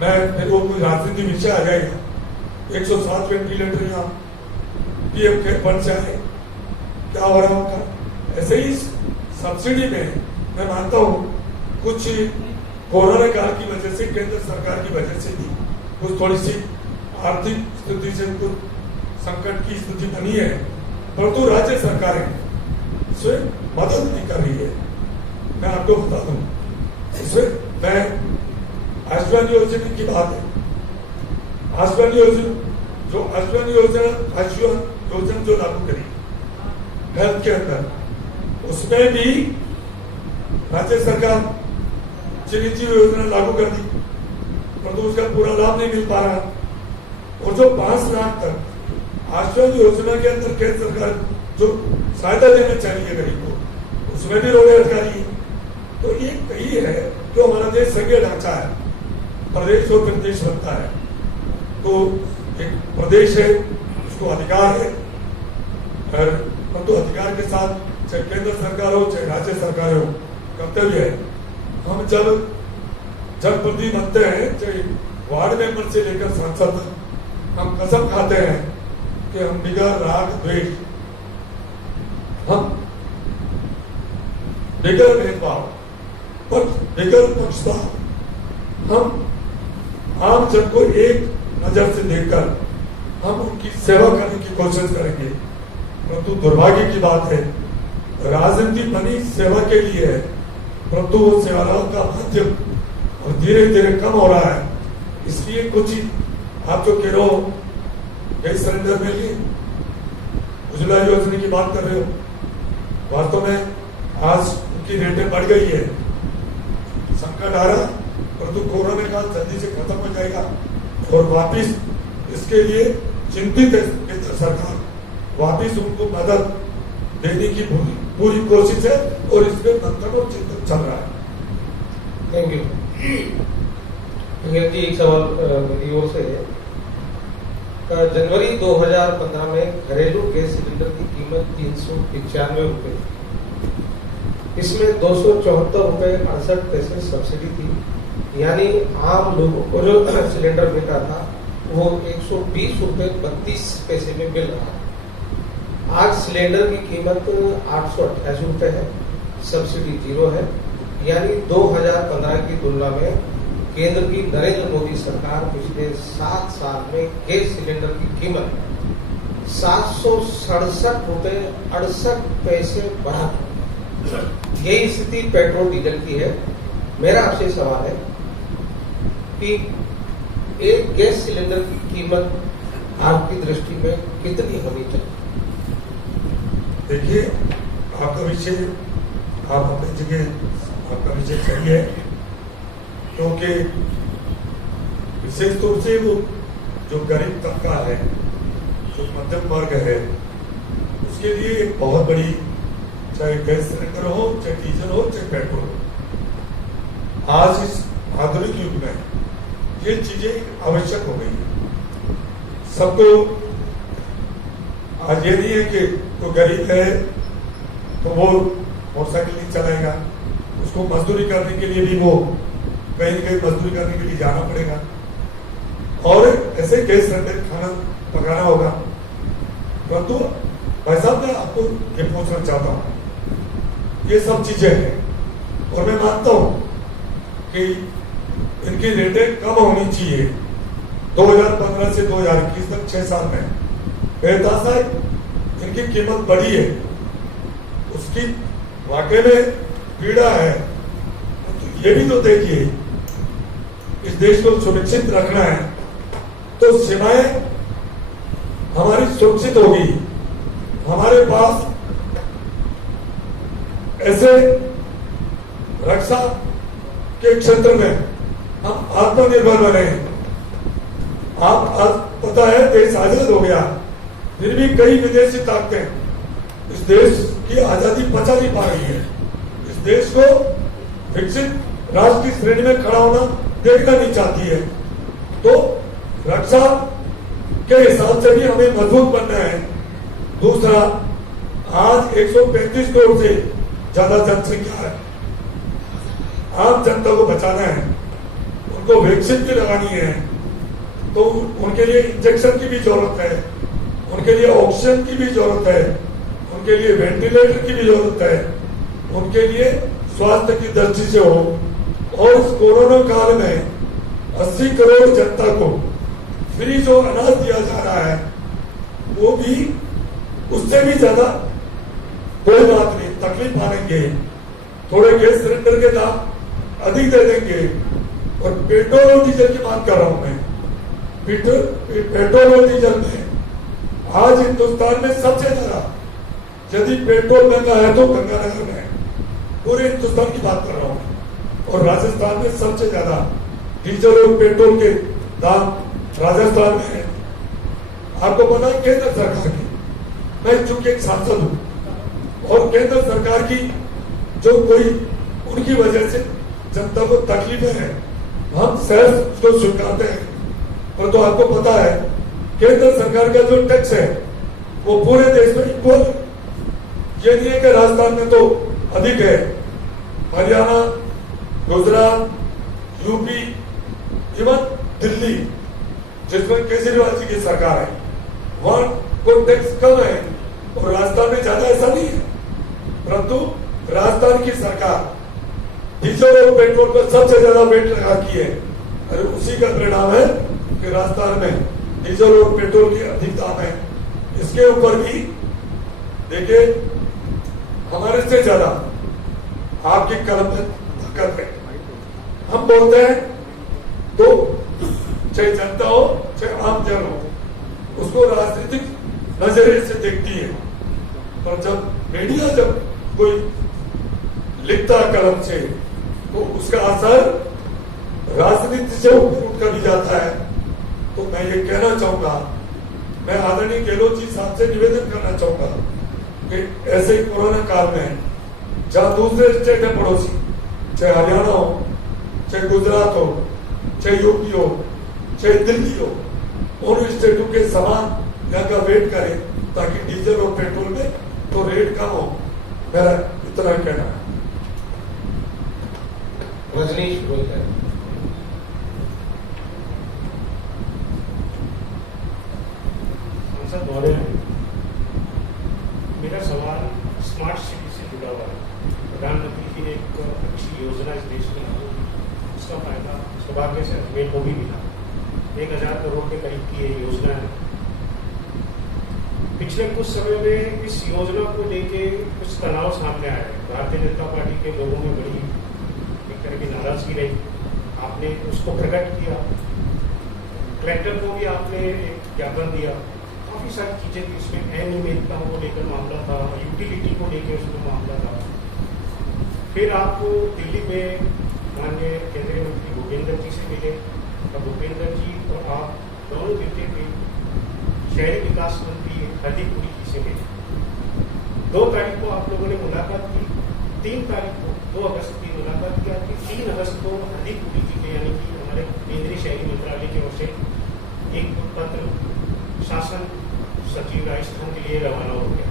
मेरे को कोई राजनीतिक विषय आ जाएगा, 107 वेंटिलेटर यहाँ पीएम केयर फंड से आए, क्या हो रहा होगा। ऐसे ही सब्सिडी में मैं मानता हूँ कुछ कोरोना काल की वजह से, केंद्र सरकार की वजह से भी कुछ थोड़ी सी आर्थिक स्थिति से कुछ संकट की स्थिति बनी है, परंतु राज्य सरकारें उसमें मदद नहीं कर रही है। मैं आपको बता दूं, इसमें मैं आयुष्मान योजना की बात है, आयुष्मान योजना जो लागू करी हेल्थ के अंदर, उसमें भी राज्य सरकार चिरंजीवी योजना लागू कर दी, परंतु उसका पूरा लाभ नहीं मिल पा रहा। और जो 5 लाख तक आयुष्मान योजना के अंदर केंद्र सरकार जो सहायता देना चाहिए गरीब को, उसमें भी रोड़े अटका रही है। तो ये कही है जो हमारा देश संघीय ढांचा है, प्रदेश और प्रदेश बनता है, तो एक प्रदेश है, उसको अधिकार है, परंतु अधिकार के साथ चाहे केंद्र सरकार हो चाहे राज्य सरकार हो, कर्तव्य है। हम जब जनप्रतिनिधि बनते हैं, चाहे वार्ड मेंबर से लेकर सांसद, हम कसम खाते हैं कि हम बिगड़ राग द्वेष, हम बिगड़ भेदभाव, बिगड़ पक्षपात, हम आम जन को एक नजर से देखकर हम उनकी सेवा करने की कोशिश करेंगे। परंतु दुर्भाग्य की बात है, राजनीति बनी सेवा के लिए है, परंतु वो सेवाओं का माध्यम और धीरे धीरे कम हो रहा है। इसलिए कुछ आप जो कह रहे हो गैस सिलेंडर मिल गई, उज्ज्वला योजना की बात कर रहे हो, वास्तव में आज उनकी रेटें बढ़ गई है, संकट आ रहा, परंतु कोरोना काल जल्दी से खत्म हो जाएगा और वापिस इसके लिए चिंतित है केंद्र सरकार, वापिस उनको मदद देने की पूरी कोशिश है और इसमें मंथन और चिंतन चल रहा है। थैंक यू जी। एक सवाल मेरी ओर से है, जनवरी 2015 में घरेलू गैस सिलेंडर की कीमत 395 रुपए, इसमें 274 रुपए 68 पैसे सब्सिडी थी, यानी आम लोगों को जो सिलेंडर मिल रहा था वो 120 रुपए 32 पैसे में मिल रहा है। आज सिलेंडर की कीमत 828 रुपए है, सब्सिडी 0 है, यानी 2015 की तुलना में केंद्र की नरेंद्र मोदी सरकार पिछले 7 साल में गैस सिलेंडर की कीमत 767 रुपए 68 पैसे बढ़ा। यही स्थिति पेट्रोल डीजल की है। मेरा आपसे सवाल है कि एक गैस सिलेंडर की कीमत आपकी दृष्टि में कितनी होनी चाहिए? देखिए, आपका विषय, आप अपनी जगह आपका विषय सही है, क्योंकि विशेष तौर से वो जो गरीब तबका है, जो मध्यम वर्ग है, उसके लिए एक बहुत बड़ी, चाहे गैस सिलेंडर हो, चाहे डीजल हो, चाहे पेट्रोल हो, आज इस आधुनिक युग में ये चीजें आवश्यक हो गई है। सबको आज ये नहीं है कि तो गरीब है तो वो मोटरसाइकिल नहीं चलाएगा, उसको मजदूरी करने के लिए भी वो कहीं न कहीं मजदूरी करने के लिए जाना पड़ेगा और ऐसे गैस सिलेंडर खाना पकाना होगा। परंतु भाई साहब, मैं आपको ये पूछना चाहता हूँ, ये सब चीजें हैं और मैं मानता हूँ कि इनकी रेटें कम होनी चाहिए। 2015 से 2021 तक 6 साल में बेहतासा इनकी कीमत बढ़ी है, उसकी वाकई में पीड़ा है। तो ये भी तो देखिए, इस देश को सुरक्षित रखना है तो सीमाएं हमारी सुरक्षित होगी। हमारे पास ऐसे रक्षा के क्षेत्र में हम आत्मनिर्भर बने। आप पता है देश आजाद हो गया, फिर भी कई विदेशी ताकतें इस देश की आजादी बचा नहीं पा रही है। इस देश को विकसित राष्ट्र की श्रेणी में खड़ा होना देखना नहीं चाहती है। तो रक्षा के हिसाब से भी हमें मजबूत बनना है। दूसरा, आज 135 करोड़ से ज्यादा जनसंख्या है, आम जनता को बचाना है, उनको वैक्सीन भी लगानी है, तो उनके लिए इंजेक्शन की भी जरूरत है, उनके लिए ऑक्सीजन की भी जरूरत है, उनके लिए वेंटिलेटर की भी जरूरत है, उनके लिए स्वास्थ्य की दृष्टि से हो। और इस कोरोना काल में 80 करोड़ जनता को फ्री जो अनाज दिया जा रहा है, वो भी उससे भी ज्यादा कोई बात नहीं। तकलीफ मानेंगे, थोड़े गैस सिलेंडर के दाम अधिक दे देंगे, और पेट्रोल और डीजल की बात कर रहा हूं मैं। पेट्रोल और डीजल में आज हिंदुस्तान में सबसे ज्यादा यदि पेट्रोल महंगा है तो गंगानगर में, पूरे हिंदुस्तान की बात कर रहा हूं, और राजस्थान में सबसे ज्यादा डीजल और पेट्रोल के दाम राजस्थान में है। आपको पता है केंद्र सरकार की, मैं चूंकि एक सांसद हूं, और केंद्र सरकार की जो कोई उनकी वजह से जनता को तकलीफें हैं, हम सहज उसको स्वीकारते हैं, पर तो आपको पता है केंद्र सरकार का जो टैक्स है वो पूरे देश में इक्वल है। ये नहीं है कि राजस्थान में तो अधिक है, हरियाणा, गुजरात, यूपी, इवन दिल्ली जिसमें केजरीवाल जी की सरकार है, वहां को टैक्स कम है और राजस्थान में ज्यादा ऐसा नहीं है। परंतु राजस्थान की सरकार डीजल और पेट्रोल पर सबसे ज्यादा वेट लगा की है, और उसी का परिणाम है कि राजस्थान में डीजल और पेट्रोल के अधिक दाम है। इसके ऊपर भी देखिए हमारे से ज्यादा आपकी कलम में ताकत है। हम बोलते हैं तो चाहे जनता हो चाहे आम जन हो, उसको राजनीतिक नजरिए से देखती है, पर जब मीडिया जब कोई लिखता है कलम से तो उसका असर राजनीति से ऊपर उठ कर भी जाता है। तो मैं ये कहना चाहूंगा, मैं आदरणीय गहलोत जी साहब से निवेदन करना चाहूंगा कि ऐसे ही कोरोना काल में जहां दूसरे स्टेट है पड़ोसी, चाहे हरियाणा हो, चाहे गुजरात हो, चाहे यूपी हो, चाहे दिल्ली हो, उन स्टेटों के समान यहाँ का वेट करें ताकि डीजल और पेट्रोल में तो रेट कम हो। मेरा इतना कहना है। रजनीश बोलकर सांसद महोदय, मेरा सवाल स्मार्ट सिटी से जुड़ा हुआ है। प्रधानमंत्री जी ने एक अच्छी योजना इस देश में लाई, उसका फायदा सौभाग्य से अजमेर को भी मिला। 1000 करोड़ के करीब की ये योजना है। पिछले कुछ समय में इस योजना को लेके कुछ तनाव सामने आया है। भारतीय जनता पार्टी के लोगों में बड़ी एक तरह की नाराजगी रही, आपने उसको प्रकट किया, कलेक्टर को भी आपने एक ज्ञापन दिया, काफ़ी सारी चीज़ें थी इसमें, अनियमितताओं को लेकर मामला था, यूटिलिटी को लेकर उसमें मामला था। फिर आपको दिल्ली में माननीय केंद्रीय मंत्री भूपेंद्र जी से मिले, और भूपेंद्र जी और आप दोनों मिलते थे शहरी विकास मंत्री हरदीप पुरी जी से मिले। 2 तारीख को आप लोगों ने मुलाकात की, 3 तारीख को 2 अगस्त की मुलाकात की आपकी, 3 अगस्त को हरदीप पुरी जी के यानी कि हमारे केंद्रीय शहरी मंत्रालय की ओर से एक पत्र शासन सचिव राजस्थान के लिए रवाना हो गया।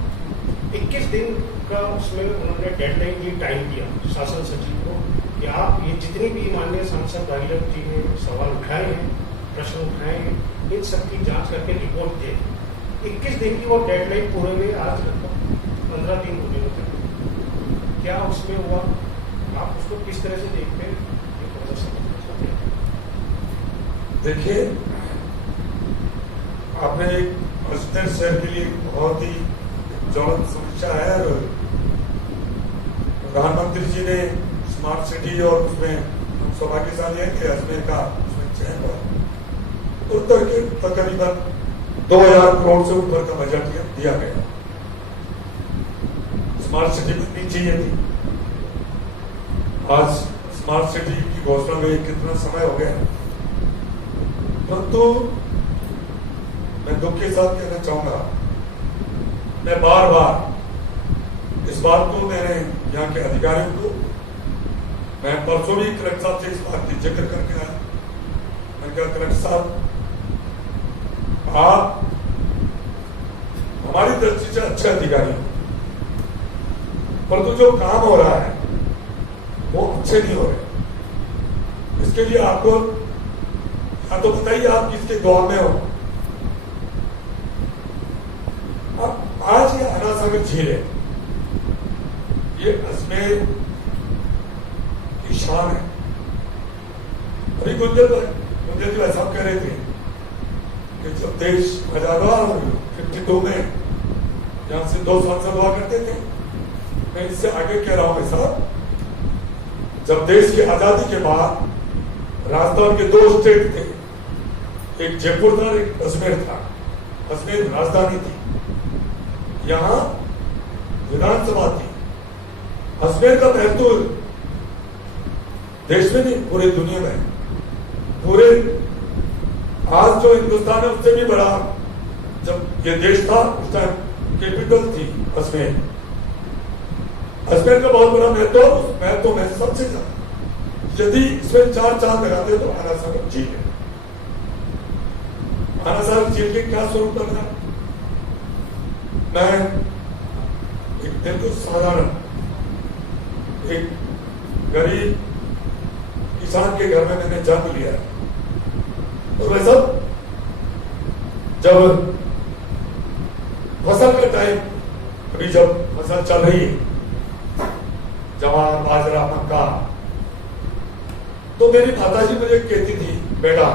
21 दिन का उसमें उन्होंने डेडलाइन की, टाइम दिया शासन सचिव को कि आप ये जितनी भी माननीय सांसद भागीरथ जी ने सवाल उठाए हैं, प्रश्न उठाए हैं, इन सब की जांच करके रिपोर्ट दे। 21 दिन की वो डेडलाइन पूरे में आज लगभग 15 दिन होने लगे। क्या उसमें हुआ, आप उसको किस तरह से देखते हैं? देखिए, आपने अजमेर शहर के लिए बहुत ही ज्वलंत समस्या है, और प्रधानमंत्री जी ने स्मार्ट सिटी और उसमें सौभाग्यशाली है कि अजमेर का उसमें चयन हुआ। उत्तर के तकरीबन 2000 करोड़ से ऊपर का बजट दिया गया। स्मार्ट सिटी बननी चाहिए थी। आज स्मार्ट सिटी की घोषणा में कितना समय हो गया, परंतु मैं दुख के साथ कहना चाहूंगा, मैं बार बार इस बात को मैंने यहाँ के अधिकारियों को, मैं परसों भी कलेक्टर साहब से इस बात की जिक्र करके आया। मैंने कहा कलेक्टर साहब, आप हमारी दृष्टि से अच्छे अधिकारी हैं, परंतु जो काम हो रहा है वो अच्छे नहीं हो रहे। इसके लिए आपको या तो बताइए आप किसके दौर में हो। अब आज ये आना सागर झील है, ये अजमेर की शान है। अभी गुंजर जी साहब कह रहे थे कि जब देश आजाद हुआ 52 में, यहां से 2 सांसद हुआ करते थे, मैं इससे आगे कह रहा हूं साहब, जब देश की आजादी के बाद राजस्थान के 2 स्टेट थे, एक जयपुर था, एक अजमेर था। अजमेर राजधानी थी, यहां विधानसभा थी। अजमेर का महत्व देश में नहीं, पूरे दुनिया में, पूरे आज जो हिंदुस्तान है उससे भी बड़ा जब ये देश था उस टाइम कैपिटल थी अजमेर। अजमेर का बहुत बड़ा महत्व, उस महत्व में सबसे ज्यादा यदि इसमें 4 चांद लगाते तो आना सागर झील है। आना सागर झील के क्या स्वरूप बना? मैं एक बिल्कुल साधारण एक गरीब किसान के घर में मैंने जन्म लिया, और वह सब जब फसल का टाइम, अभी जब फसल चल रही है, जवार, बाजरा, मक्का, तो मेरी माताजी मुझे कहती थी, बेटा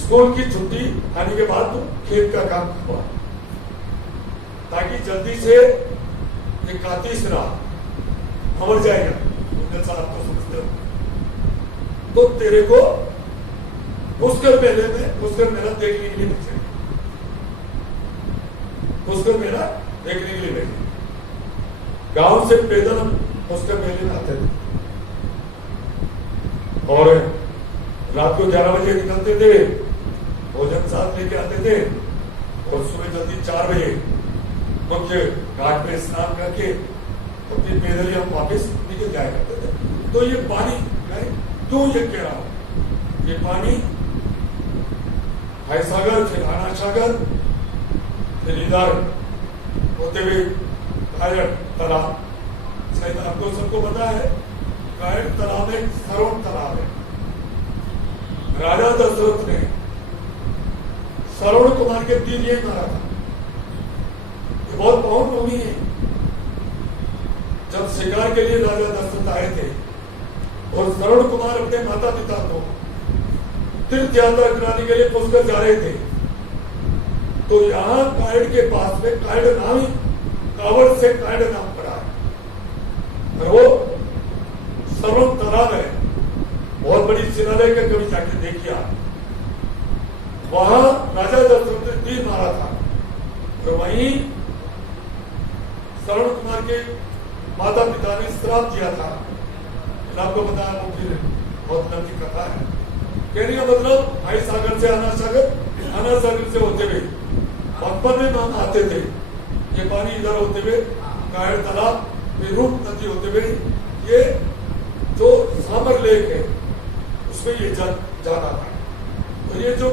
स्कूल की छुट्टी आने के बाद तुम खेत का काम करवा, ताकि जल्दी से ये कातिस रहा मर जाएगा, साहब को समझते हो, तो तेरे को पुष्कर मेले में पुष्कर मेला देखने के लिए भेजेंगे, पुष्कर मेला देखने के लिए भेजेंगे। गांव से पैदल हम पुष्कर मेले में आते थे और रात को 11 बजे निकलते थे, भोजन साथ लेके आते थे, और सुबह जल्दी 4 बजे मुख्य घाट पे स्नान करके तो फिर पैदल ही हम वापस निकल जाया करते थे। तो ये पानी, मैं क्यों ये कह रहा हूं, ये पानी हाई सागर, फिर आना सागर, फिर इधर होते हुए कायड़ तालाब, शायद आपको सबको पता है कायड़ तालाब एक सरोवर तालाब है। राजा दशरथ ने श्रवण कुमार के तीर ये मारा था। ये बहुत पावन भूमि है। जब शिकार के लिए राजा दशरथ आए थे और श्रवण कुमार अपने माता पिता को तीर्थ यात्रा कराने के लिए पुष्कर जा रहे थे, तो यहां कायड़ के पास में कायड़ नाम ही कावड़ से कायड़ नाम पड़ा है, और वो श्रवण तालाब है, बहुत बड़ी शिलालेख है, कभी जाके देखिए। वहां राजा दशरथ ने तीर मारा था, और वहीं श्रवण कुमार के माता पिता ने श्राप दिया था। आपको बताया, वो फिर बहुत लंबी कथा है। कहने का मतलब भाई सागर से आना सागर से होते हुए बचपन में हम आते थे, ये पानी इधर होते हुए कायड़ तालाब में रूप नदी होते हुए ये जो सामर लेक है उसमें ये जाना था। तो ये जो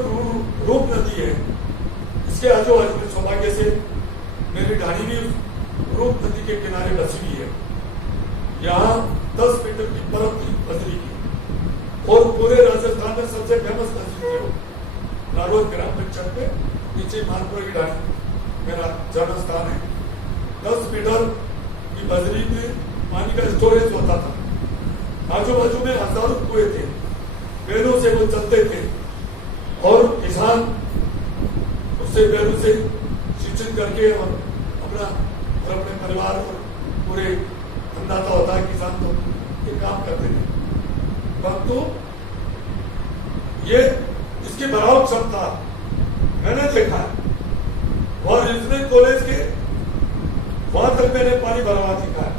रूप नदी है, इसके आजू बाजू में सौभाग्य से मेरी ढाणी भी रूप नदी के किनारे बसी हुई है। यहाँ 10 मीटर की बर्फ थी बजरी की, और पूरे राजस्थान में सबसे फेमस तस्वीर है नागौर ग्राम पंचायत में नीचे मानपुर की ढाणी मेरा जन्म स्थान है। 10 मीटर की बजरी में पानी का स्टोरेज होता था। आजू बाजू में हजारों कुएं थे, बैलों से वो चलते थे, और किसान उससे बैलों से सिंचित करके और अपने परिवार और पूरे अन्नदाता होता है किसान, तो ये काम करते थे। परंतु ये इसकी बराबर क्षमता मैंने देखा है, और रीजनल कॉलेज के वहां तक मैंने पानी भरा हुआ देखा है,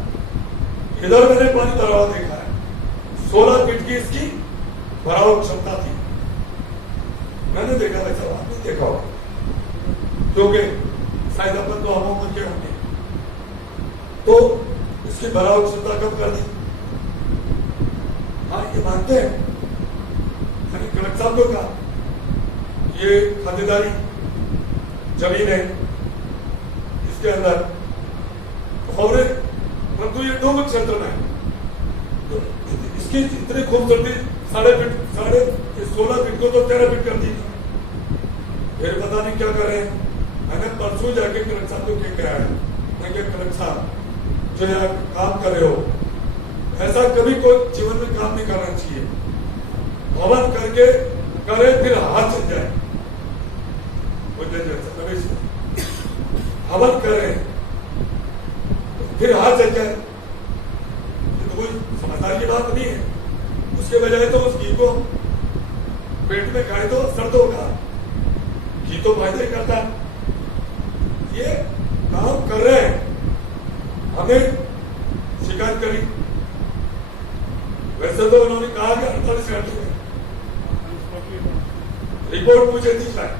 इधर मैंने पानी भरा हुआ देखा है। 16 फीट की इसकी बराबर क्षमता थी। मैंने देखा था, जब आपने देखा होगा, क्योंकि शायद अपन तो हम उम्र के होंगे, तो इसकी बराबर क्षमता कम कर दी। हाँ, ये मानते हैं, कलेक्टर साहब को कहा ये खातेदारी जमीन है इसके अंदर, और परंतु ये डूब क्षेत्र में, तो इसकी इतनी खूबसूरती 16 फीट को तो 13 फीट कर दी। फिर पता नहीं क्या कर रहे हैं। मैंने परसों जाके कलेक्टर साहब को क्या है, मैं क्या कलेक्टर साहब जो यहाँ काम कर रहे हो, ऐसा कभी कोई जीवन में काम नहीं करना चाहिए। हवन करके करे फिर हाथ चल जाए, हवन करे फिर हाथ जल जाए, ये तो कोई समझदारी की बात नहीं है। उसके बजाय तो उस घी को पेट में खाए तो सर्द होगा, घी तो फायदा ही करता है। ये काम कर रहे हैं, हमें शिकायत करी, वैसे तो उन्होंने कहा कि 48 घंटे में रिपोर्ट मुझे दी जाए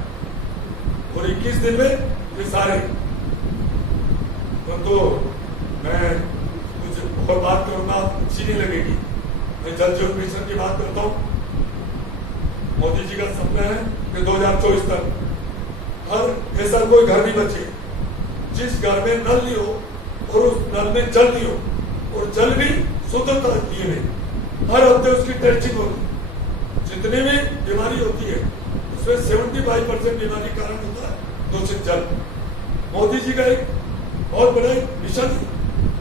और 21 दिन में ये सारे। तो मैं कुछ और बात करूंगा, अच्छी नहीं लगेगी। मैं जल जीवन मिशन की बात करता हूं। मोदी जी का सपना है कि 2024 तक हर ऐसा कोई घर नहीं बचे जिस घर में नल नहीं हो और उस नल में जल नहीं हो, और जल भी शुद्धता दिए हुए। हर हफ्ते उसकी टेस्टिंग होती। जितनी भी बीमारी होती है उसमें 75% बीमारी कारण होता है दूषित जल। मोदी जी का एक बहुत बड़ा मिशन है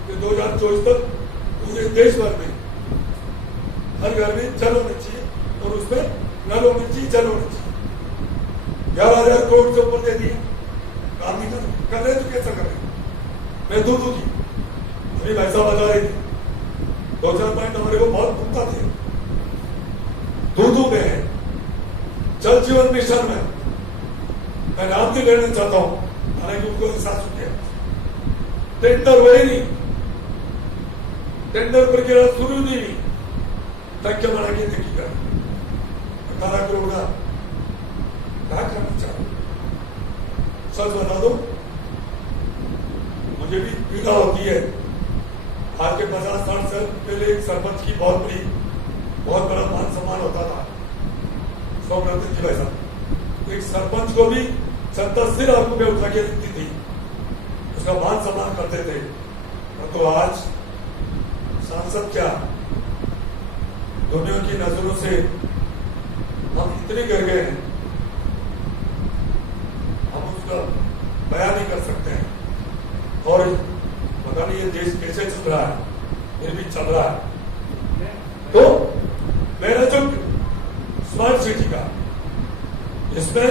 कि 2024 तक पूरे देश भर में हर घर में जल होना चाहिए और उसमें नल होना चाहिए, जल होना चाहिए। 11,000 करोड़ से ऊपर दे दिए, काम नहीं कर रहे तो कैसा कर रहे? मैं दूध की अभी पैसा बता रही थी, 2-4 पॉइंट हमारे को बहुत दुखता थे। दूधू में जल जीवन मिशन में मैं नाम नहीं लेना चाहता हूं, हालांकि उनको एहसास हो गया। टेंडर हुए नहीं, टेंडर प्रक्रिया शुरू नहीं हुई, तक क्या बना के देखी कर 18 करोड़ का क्या करना चाहूं? सच बता दो, मुझे भी पीड़ा होती है। आज के 50-60 साल पहले एक सरपंच की बहुत बड़ा मान सम्मान होता था, 100% की पैसा। एक सरपंच को भी जनता सिर आंखों में उठा के रखती थी, उसका मान सम्मान करते थे। तो आज सांसद क्या, दुनिया की नजरों से हम इतने गिर गए हैं, हम उसका बयान नहीं कर सकते हैं। और पता नहीं ये देश कैसे चल रहा है, फिर भी चल रहा है। तो मेरा जो स्मार्ट सिटी का, इसमें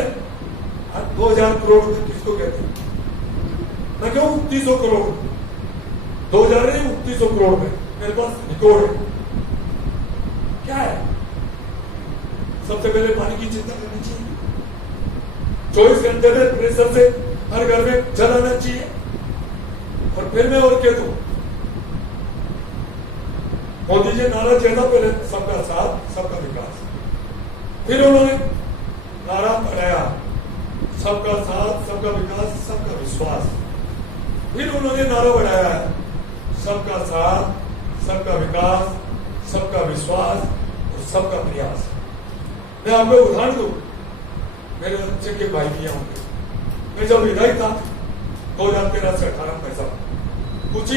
2,000 करोड़ रुपए किसको कहते हैं? मैं क्यों 300 करोड़, 2,000 नहीं 300 करोड़ में मेरे पास रिकॉर्ड है। क्या है? सबसे पहले पानी की चिंता करनी चाहिए, 24 घंटे में प्रेशर से हर घर में जल आना चाहिए। और फिर मैं और कह दूं, मोदी जी नारा कहना पहले सबका साथ सबका विकास, फिर उन्होंने नारा बढ़ाया सबका साथ सबका विकास सबका विश्वास, फिर उन्होंने नारा बढ़ाया सबका साथ सबका विकास सबका विश्वास और सबका प्रयास। मैं आपको उदाहरण दूं, मेरे बच्चे के भाई भी होंगे। मैं जब विधायक था 2013 से 18 पैसा कुछ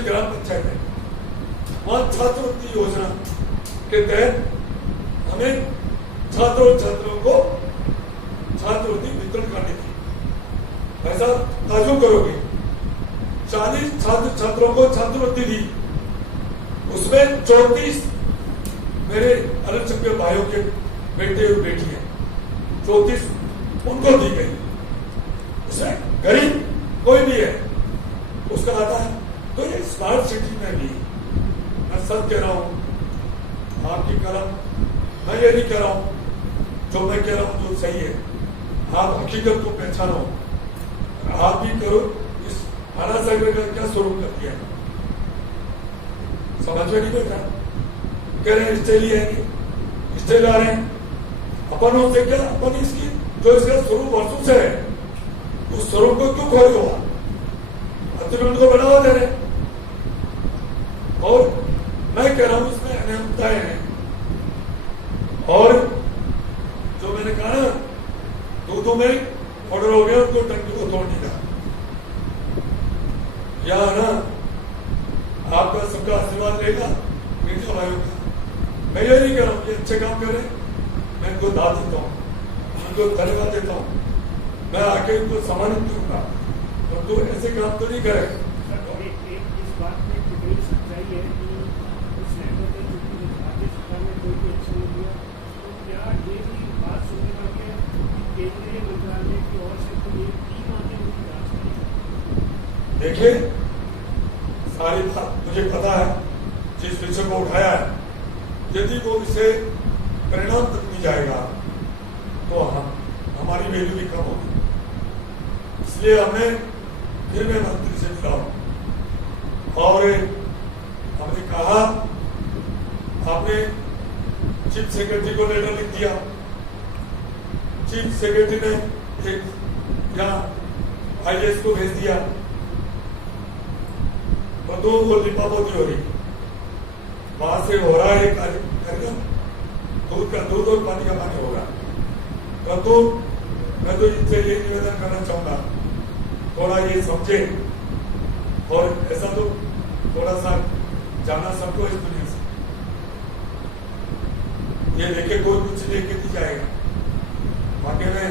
ग्राम पंचायत है, वहां छात्रवृत्ति योजना के तहत हमें छात्रों को छात्रवृत्ति वितरण करनी थी। ऐसा ताजुब करोगे, 40 छात्रों को छात्रवृत्ति दी, उसमें 34 मेरे अल्पसंख्यक भाइयों के बेटे और बेटी हैं, 34 उनको दी गई। उसमें गरीब कोई भी है उसका आता है। तो ये स्मार्ट सिटी में भी मैं सब कह रहा हूं, आपकी कलम, मैं ये नहीं कह रहा हूं, जो मैं कह रहा हूं जो सही है, आप हकीकत को पहचानो, आप भी करो। इस आना सागर का क्या स्वरूप कर दिया, समझ में नहीं बैठा। कह रहे हैं स्टेली आएंगे, स्टेल आ रहे हैं, अपन उससे क्या, अपन इसकी जो इसका स्वरूप वर्षों से है, उस स्वरूप को क्यों खोए हुआ, अतिक्रमण को बढ़ावा दे रहे। और मैं कह रहा हूं इसमें अनियमितताएं हैं। और जो मैंने कहा ना, दूधों में ऑर्डर हो गया उनको टंकी को तोड़ने का, या ना आपका सबका आशीर्वाद रहेगा मीडिया भाइयों का। मैं ये नहीं कह रहा हूं कि अच्छे काम कर रहे हैं, मैं इनको दाद देता हूं, उनको धन्यवाद देता हूं, मैं आके इनको सम्मानित करूंगा, परंतु ऐसे काम तो नहीं करे। इस बात में बड़ी सच्चाई है कि उस नेता ने चूंकि भारतीय सरकार ने कोई भी एक्शन नहीं लिया, तो क्या ये भी बात सुनने वाली है कि केंद्रीय मंत्रालय की ओर से तो ये 3 मामले की जांच करेगी? देखिए, सारी बात मुझे पता है, जिस विषय को उठाया है, यदि वो विषय परिणाम तक नहीं जाएगा तो हमारी वैल्यू भी कम होगी। इसलिए फिर मैं मंत्री से मिला और हमने कहा, आपने चीफ सेक्रेटरी को लेटर लिख दिया। चीफ सेक्रेटरी ने एक यहाँ IAS को भेज दिया, बंदूक को लिपापोती हो रही, वहां से हो रहा है कार्यक्रम, दूध का दूध और पानी का पानी हो रहा है। परंतु मैं तो इनसे ये निवेदन करना चाहूंगा, थोड़ा ये समझे और ऐसा तो थोड़ा सा जाना सबको इस दुनिया से, ये देखे कोई कुछ लेके नहीं जाएगा, वाकई में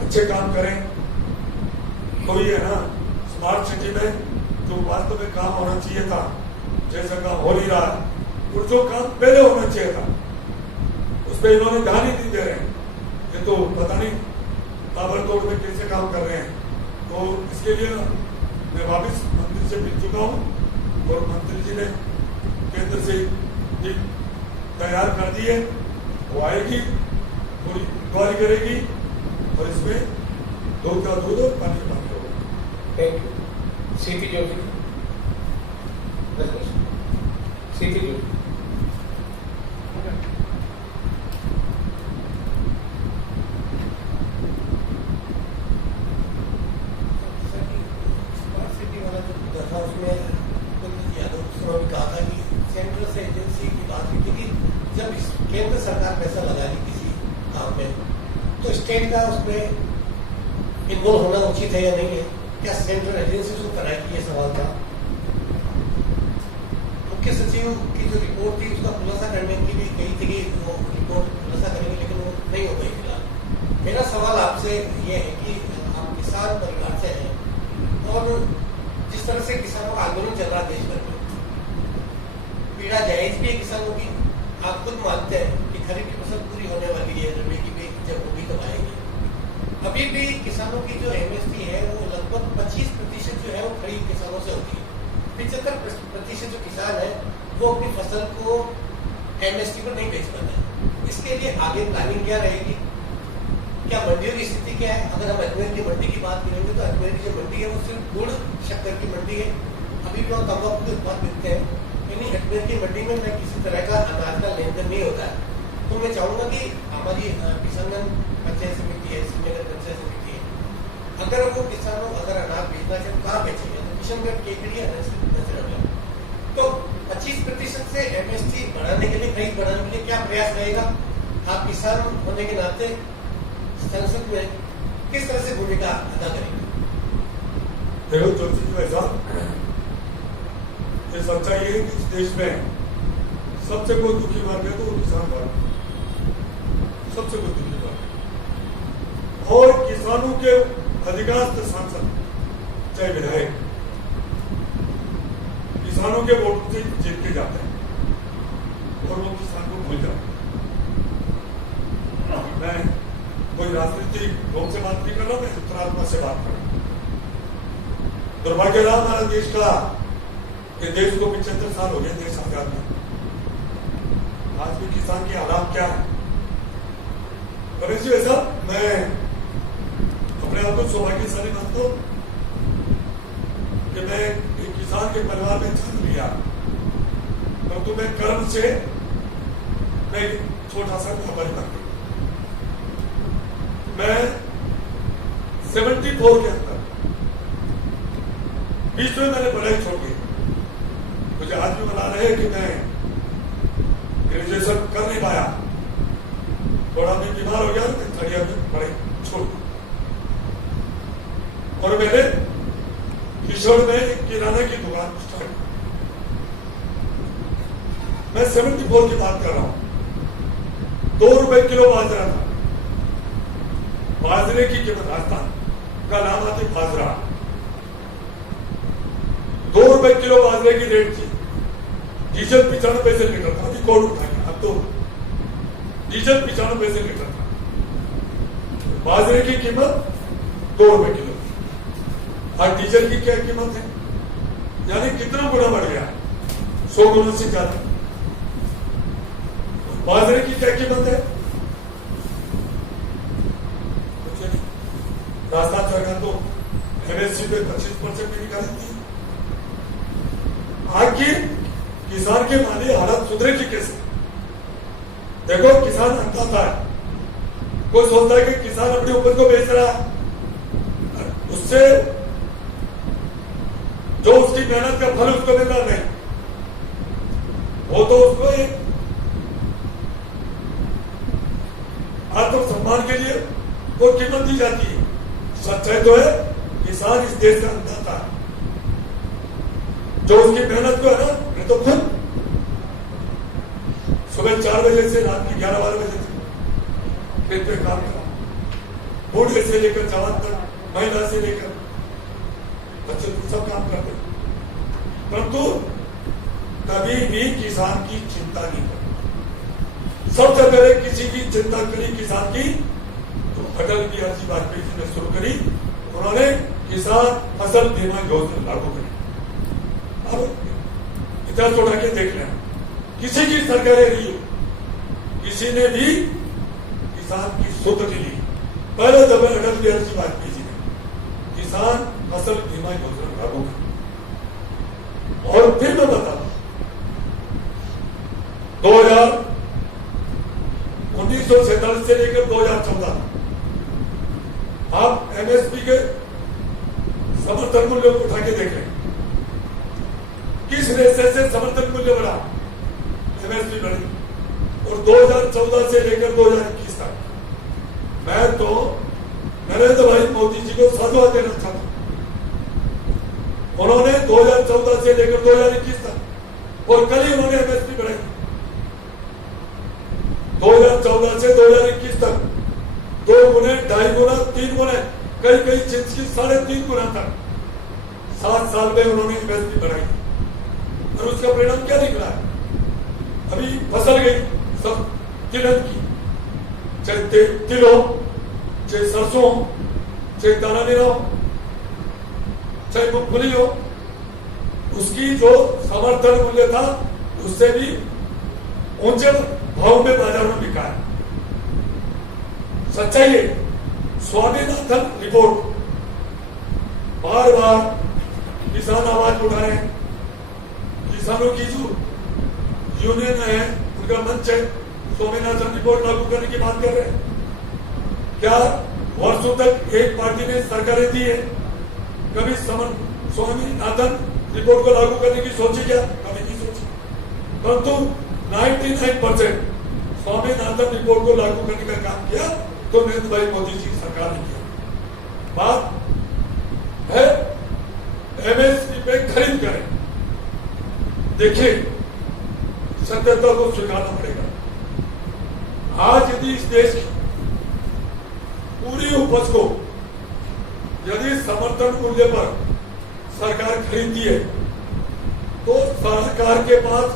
अच्छे काम करें। कोई है ना स्मार्ट सिटी में जो वास्तव में काम होना चाहिए था, जैसा काम हो नहीं रहा, और जो काम पहले होना चाहिए था उस पर इन्होंने ध्यान ही नहीं दे रहे हैं। ये तो पता नहीं ताबड़तोड़ में कैसे काम कर रहे हैं। तो इसके लिए मैं वापस मंत्री से मिल चुका हूँ और मंत्री जी ने केंद्र से टीम तैयार कर दी है, वो आएगी, पूरी इंक्वायरी करेगी और इसमें दूध का दूध और पानी का पानी होगा। Thank you. CP Joshi, CP Joshi. केंद्र सरकार पैसा लगा रही किसी काम में, तो स्टेट का उसमें इन्वॉल्व होना उचित है या नहीं है? क्या सेंट्रल एजेंसी को कराएगी? ये सवाल था। मुख्य सचिव की जो रिपोर्ट थी उसका खुलासा करने की भी कही थी कि वो रिपोर्ट खुलासा करेंगे, लेकिन वो नहीं हो गई फिलहाल। मेरा सवाल आपसे ये है कि आप किसान परिवार से हैं और जिस तरह से किसानों का आंदोलन चल रहा देश भर में, पीड़ा जायज भी है किसानों की। आप खुद मानते हैं कि खरीफ की फसल पूरी होने वाली है, रबी की भी जब होगी तब आएगी। अभी भी किसानों की जो MSP है वो लगभग 25% जो है वो खरीफ किसानों से होती है। 75% जो किसान है वो अपनी फसल को MSP पर नहीं बेच पाते हैं। इसके लिए आगे प्लानिंग क्या रहेगी? क्या मंडियों की स्थिति क्या है? अगर हम अजमेर की मंडी की बात करेंगे तो अजमेर की जो मंडी है वो सिर्फ गुड़ शक्कर की मंडी है। अभी भी वहाँ तंबाकू के उत्पाद बिकते हैं, यानी अजमेर की मंडी में किसी तरह का अनाज का लेन देन नहीं होता है। तो मैं चाहूंगा कि हमारी किसानगंज पंचायत समिति है, श्रीनगर पंचायत समिति है, अगर वो किसानों अगर अनाज बेचना चाहे तो कहाँ बेचेंगे? तो किशनगढ़ केकड़ी नजर तो 25% से MSP बढ़ाने के लिए, खरीद बढ़ाने के लिए क्या प्रयास रहेगा? आप किसान होने के नाते संसद में किस तरह से भूमिका अदा करेंगे? देखो जोशी जी भाई साहब, ये सच्चाई है कि इस देश में सबसे कोई दुखी वर्ग है तो वो किसान वर्ग, सबसे कोई दुखी वर्ग। और किसानों के अधिकांश सांसद चाहे विधायक किसानों के वोट से जीत के जाते हैं और वो किसान को भूल जाते हैं। मैं कोई राजनीतिक लोग से बात नहीं कर रहा, मैं अंतरात्मा से बात कर रहा हूं। दुर्भाग्य रहा हमारा देश का, ये देश को 75 साल हो गए देश आजाद में, आज भी किसान की हालात क्या है? रमेश जी वैसा मैं अपने आप को सौभाग्यशाली मानता हूं कि मैं एक किसान के परिवार में जन्म लिया, परंतु मैं कर्म से मैं छोटा सा व्यापारी बन गया। मैं 74 के अंदर बीच में मैंने पढ़ाई छोड़ दी। मुझे आज भी बता रहे कि मैं ग्रेजुएशन कर नहीं पाया, थोड़ा मैं बीमार हो गया, मैं थर्ड ईयर में पढ़ाई छोड़ दी और मैंने किशोर में एक किराने की दुकान स्टार्ट की। मैं 74 की बात कर रहा हूं। 2 रुपए किलो बाजरा था, बाजरे की कीमत राजस्थान का नाम आती बाजरा, 2 रुपए किलो बाजरे की रेट थी। डीजल 95 पैसे लीटर था, अभी कोड उठा गया, अब तो डीजल 95 पैसे लीटर था, बाजरे की कीमत 2 रुपए किलो। आज डीजल की क्या कीमत है? यानी कितना गुना बढ़ गया? 100 गुना से ज्यादा। बाजरे की क्या कीमत है? राजस्थान सरकार तो एमएसपी पे 25% में निकाली थी। आखिर किसान के माली हालत सुधरेगी कैसे? देखो, किसान अन्नदाता है। कोई सोचता है कि किसान अपनी उपज को बेच रहा है, उससे जो उसकी मेहनत का फल उसको मिल रहा नहीं, वो तो उसको एक आत्मसम्मान के लिए वो कीमत दी जाती है। सच्चाई तो है, किसान इस देश का अन्नदाता है। जो उसकी मेहनत को है ना, मैं तो खुद सुबह 4 बजे से रात में 11-12 बजे तक खेत पे काम करा, बूढ़े से लेकर जवान तक, महिला से लेकर बच्चे तो सब काम करते, परंतु कभी भी किसान की चिंता नहीं करी। सबसे पहले किसी की चिंता करी किसान की तो अटल बिहारी जी वाजपेयी जी ने शुरू करी। उन्होंने किसान फसल बीमा योजना लागू करी। अब इतिहास उठा के देख लें, किसी की सरकारें रही हो, किसी ने भी किसान की सुध नहीं ली। पहले जब अटल बिहारी जी वाजपेयी जी ने किसान फसल बीमा योजना लागू की। और फिर मैं बता 1947 से लेकर 2014 आप एमएसपी के समर्थन मूल्य को उठा के देखें, किस रेशे से समर्थन मूल्य बढ़ा? एमएसपी बढ़ी। और 2014 से लेकर 2021 तक मैं तो नरेंद्र भाई मोदी जी को साधुवाद देना चाहता हूं। उन्होंने 2014 से लेकर 2021 तक और कल ही उन्होंने एमएसपी बढ़ाई। 2014 से 2021 तक 2 गुने, 2.5 गुना, 3 गुने, कई चीज की 3.5 गुना तक 7 साल में उन्होंने एमएसपी बढ़ाई। और उसका परिणाम क्या निकला है? अभी फसल गई सब तिलहन की, चाहे तिल हो, चाहे सरसों हो, चाहे दाना नीरा हो, चाहे मूंगफली हो, उसकी जो समर्थन मूल्य था उससे भी ऊंचे भाव में बाजार में बिका है। सच्चाई है। स्वामीनाथन रिपोर्ट बार बार किसान आवाज उठा रहे हैं। किसानों की जो यूनियन है, उनका मंच है, स्वामीनाथन रिपोर्ट लागू करने की बात कर रहे हैं। क्या वर्षों तक एक पार्टी ने सरकारें दी है? कभी स्वामीनाथन रिपोर्ट को लागू करने की सोची क्या? कभी नहीं सोची। परंतु 99% स्वामीनाथन रिपोर्ट को लागू करने का काम किया तो नरेंद्र भाई मोदी जी की सरकार ने किया। बात है एमएसपी पे खरीद करें। देखिए, सत्यता को स्वीकारना पड़ेगा। आज यदि इस देश की पूरी उपज को यदि समर्थन मूल्य पर सरकार खरीदती है तो सरकार के पास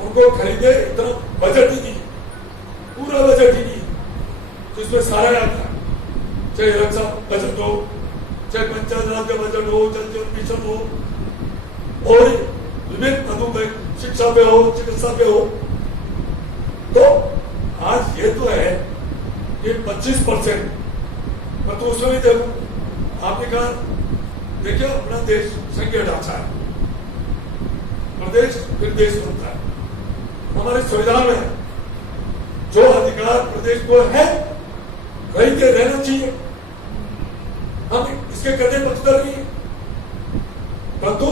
उनको खरीदे इतना बजट ही नहीं, पूरा बजट ही नहीं, जिसमें सारा आता है, चाहे रक्षा बजट हो, चाहे पंचायत राज का बजट हो, जल जीवन मिशन हो, और विभिन्न पदों पे, शिक्षा पे हो, चिकित्सा पे हो। तो आज ये तो है कि 25%, मैं तो उसमें भी देखूं, आपने कहा देखिए अपना देश संघीय ढांचा है, प्रदेश फिर देश बनता है। हमारे संविधान में जो अधिकार प्रदेश को है वही के रहना चाहिए। हम इसके करने पक्षधर नहीं है, परंतु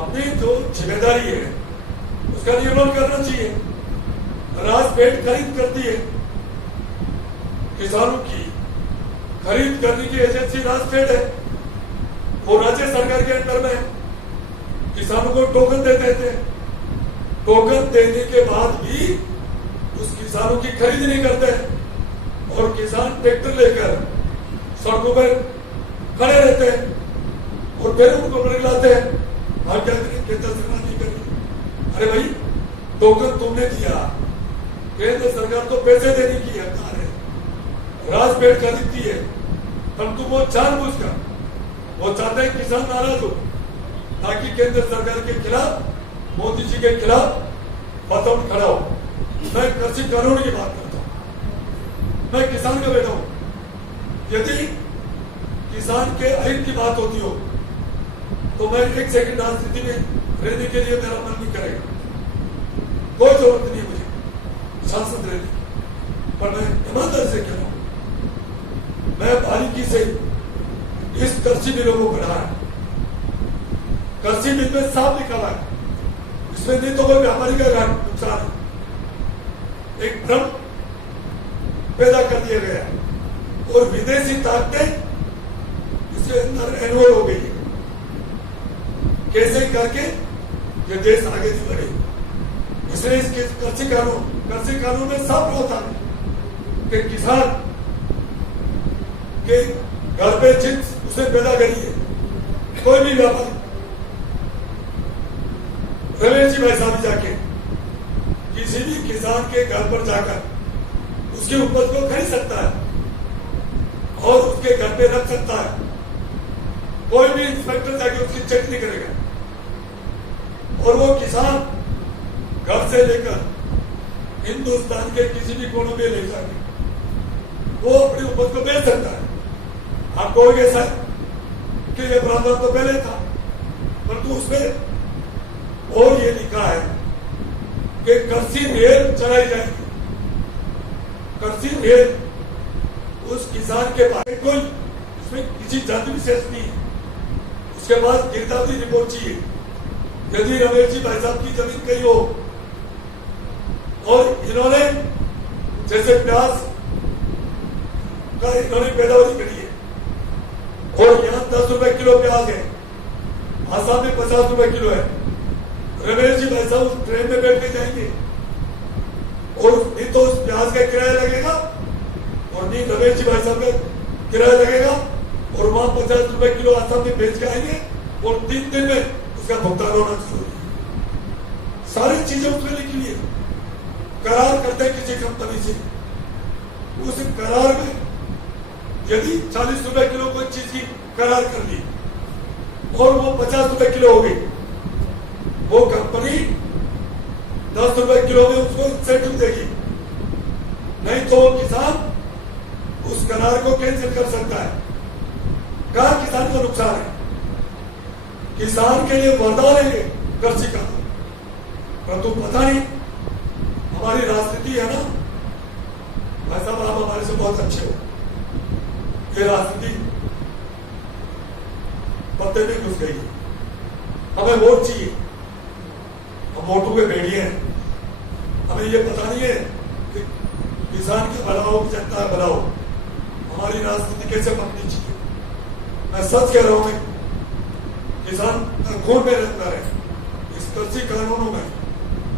अपनी जो जिम्मेदारी है उसका निर्वहन करना चाहिए। राजपेट खरीद करती है, किसानों की खरीद करने की एजेंसी राजपेट है, वो राज्य सरकार के अंडर में है। किसानों को टोकन दे देते हैं, टोकन देने के बाद भी उस किसानों की खरीद नहीं करते हैं और किसान ट्रैक्टर लेकर सड़कों पर खड़े रहते हैं और फिर उनको लाते हैं। आप क्या करें? केंद्र सरकार नहीं करी। अरे भाई, टोकन तुमने दिया, केंद्र सरकार तो पैसे देने की हकदार है, राजपेट खरीदती है, परंतु वो जानबूझकर वो चाहते हैं किसान नाराज हो, ताकि केंद्र सरकार के खिलाफ, मोदी जी के खिलाफ बतौर खड़ा हो। मैं कृषि कानून की बात करता हूं, मैं किसान का बेटा हूं। यदि किसान के अहित की बात होती हो तो मैं एक सेकंड राजनीति में रहने के लिए मेरा मन नहीं करेगा, कोई जरूरत नहीं मुझे सांसद रहने, पर मैं ईमानदारी से कह रहा हूं, मैं बारीकी से इस कृषि बिलों को बढ़ाया। कृषि बिल में साफ लिखा हुआ है, इसमें नहीं तो कोई व्यापारी का नुकसान है, एक भ्रम पैदा कर दिया गया है और विदेशी ताकतें इसके अंदर एनरोल हो गई है। कैसे करके ये देश आगे नहीं बढ़े, इसलिए इसके कृषि कानून में साफ होता है कि किसान के घर पे चिप्स उसे पैदा करिए, कोई भी व्यापारी, रमेश जी भाई साहब जाके किसी भी किसान के घर पर जाकर उसकी उपज को खरीद सकता है और उसके घर पे रख सकता है, कोई भी इंस्पेक्टर जाके उसकी चेक नहीं करेगा। और वो किसान घर से लेकर हिंदुस्तान के किसी भी कोने में ले जाके वो अपनी उपज को बेच सकता है। आप कहोगे ऐसा कि ये प्रावधान तो पहले था, परंतु उसमें और ये लिखा है कि कृषि रेल चलाई जाएगी। कृषि रेल उस किसान के पास कोई उसमें किसी जाति विशेष नहीं है, उसके पास गिरदावरी रिपोर्ट चाहिए। यदि रमेश जी भाई साहब की जमीन कहीं हो और इन्होंने जैसे प्याज का इन्होंने पैदावारी करी है और यहाँ 10 रुपए किलो प्याज है, आसाम में 50 रुपए किलो है, रमेश जी भाई साहब उस ट्रेन में बैठ के जाएंगे और नहीं तो उस प्याज का किराया लगेगा और नहीं रमेश जी भाई साहब का किराया लगेगा और वहां 50 रुपए किलो आसाम में बेच के आएंगे और 3 दिन में उसका भुगतान होना शुरू हो। सारी चीजें उसमें लिखी है। करार करते हैं किसी कंपनी से, उस करार में यदि 40 रुपए किलो कोई चीज की करार कर ली और वो 50 रुपए किलो हो गई, वो कंपनी 10 रुपए किलो में उसको इंसेंटिव देगी, नहीं तो वो किसान उस करार को कैंसिल कर सकता है। कहा किसान को नुकसान है, किसान के लिए वरदान है कृषि कानून, परंतु पता नहीं हमारी राजनीति है ना भाई साहब, आप हमारे से बहुत अच्छे हो, ये राजनीति पत्ते में घुस गई है। हमें वोट चाहिए, हम वोटों के भेड़िए हैं, हमें ये पता नहीं है कि किसान की भला हो कि जनता का भला हो, हमारी राजनीति कैसे बननी चाहिए। मैं सच कह रहा हूं, मैं किसान खून में रहता है इस कृषि कानूनों में,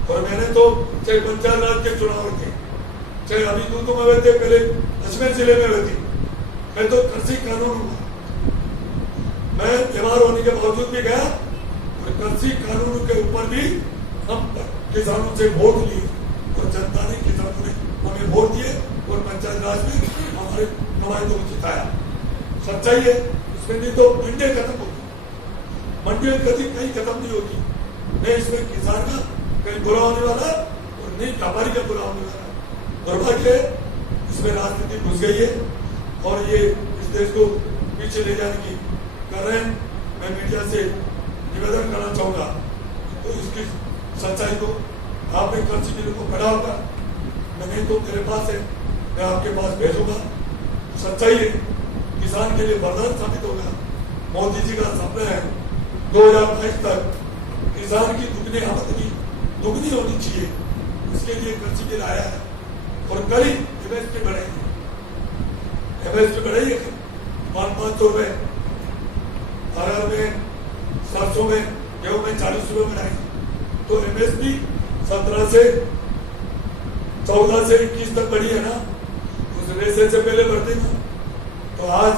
और मैंने तो चाहे पंचायत राज के चुनाव थे, चाहे अभी दूध में हुए थे, पहले अजमेर जिले में हुए थे, मैं तो कृषि कानून हुआ, मैं बीमार होने के बावजूद भी गया और कृषि कानून के ऊपर भी हम किसानों से वोट लिए और जनता ने किसानों ने हमें वोट दिए और पंचायत राज में हमारे नुमाइंदों को जिताया। सच्चाई है, उसमें नहीं तो मंडियां खत्म होगी, मंडियां कभी कहीं खत्म नहीं होगी, नहीं इसमें किसान का कहीं बुरा होने वाला और नहीं व्यापारी का बुरा होने वाला। दुर्भाग्य है इसमें राजनीति घुस गई है और ये इस देश को पीछे ले जाने की कर रहे हैं। मैं मीडिया से निवेदन करना चाहूंगा तो इसकी सच्चाई को आपने कृषि बिल को पढ़ा होगा, मैं नहीं तो मेरे पास है, मैं आपके पास भेजूंगा। सच्चाई है, किसान के लिए वरदान साबित होगा। मोदी जी का सपना है 2022 तक किसान की दुगनी आमदनी दुगनी होनी चाहिए, उसके लिए कृषि बिल आया है और कल ही एमएसपी बढ़ाएंगे, एमएसपी बढ़ाइए 500 रुपए, अरहर में, सरसों में, गेहूं में 40 रुपए बढ़ाएंगे, तो एमएसपी 17 से 14 से 21 तक बढ़ी है ना, उस रेसे से पहले बढ़ती ना, तो आज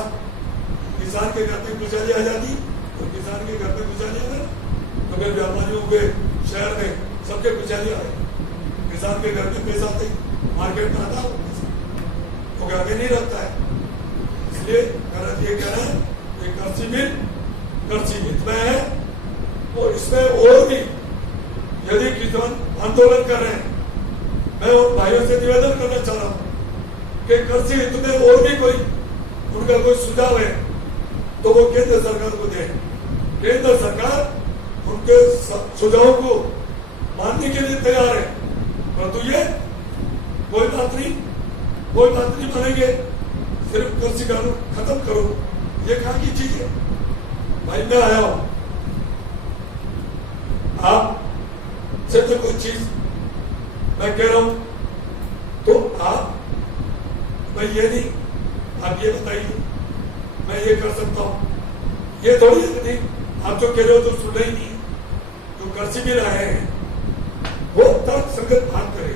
किसान के घर में खुशहाली आ जाती और किसान के घर में खुशहाली आ गई तो फिर व्यापारियों के शहर में सबके खुशहाली आ गई। किसान के घर में पैसा आते मार्केट में आता वो घर में नहीं रखता है। इसलिए मेरा ये कहना है कि कृषि बिल में है, और इसमें और भी यदि किसान आंदोलन कर रहे हैं, मैं उन भाइयों से निवेदन करना चाह रहा हूं कि कृषि हित में और भी कोई उनका कोई सुझाव है तो वो केंद्र सरकार को दें। केंद्र सरकार उनके सुझावों को मानने के लिए तैयार है, परंतु ये कोई बात नहीं मानेंगे, सिर्फ कृषि कानून खत्म करो, ये कहाँ की चीज है भाई। मैं आया हूं, आप से तो कोई चीज मैं कह रहा हूं तो आप भाई ये नहीं, आप ये बताइए मैं ये कर सकता हूं, ये थोड़ी है नहीं। आप जो कह रहे हो तो सुन ही नहीं, तो कृषि बिल आए हैं वो तर्क संगत बात करे,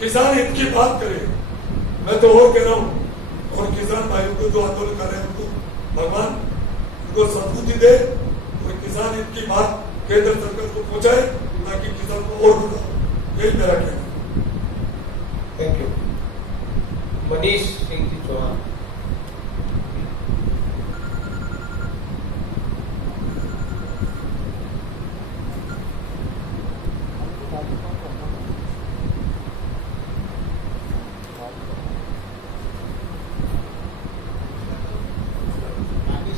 किसान हित की बात करे। मैं तो और कह रहा हूं, और किसान भाइयों को जो आंदोलन कर रहे हैं उनको भगवान उनको सद्बुद्धि दे और किसान हित की बात केंद्र सरकार को पहुंचाए ताकि किसान को और बढ़ाओ। यही मेरा कहना है। Thank you. Manish Singh ji Chauhan.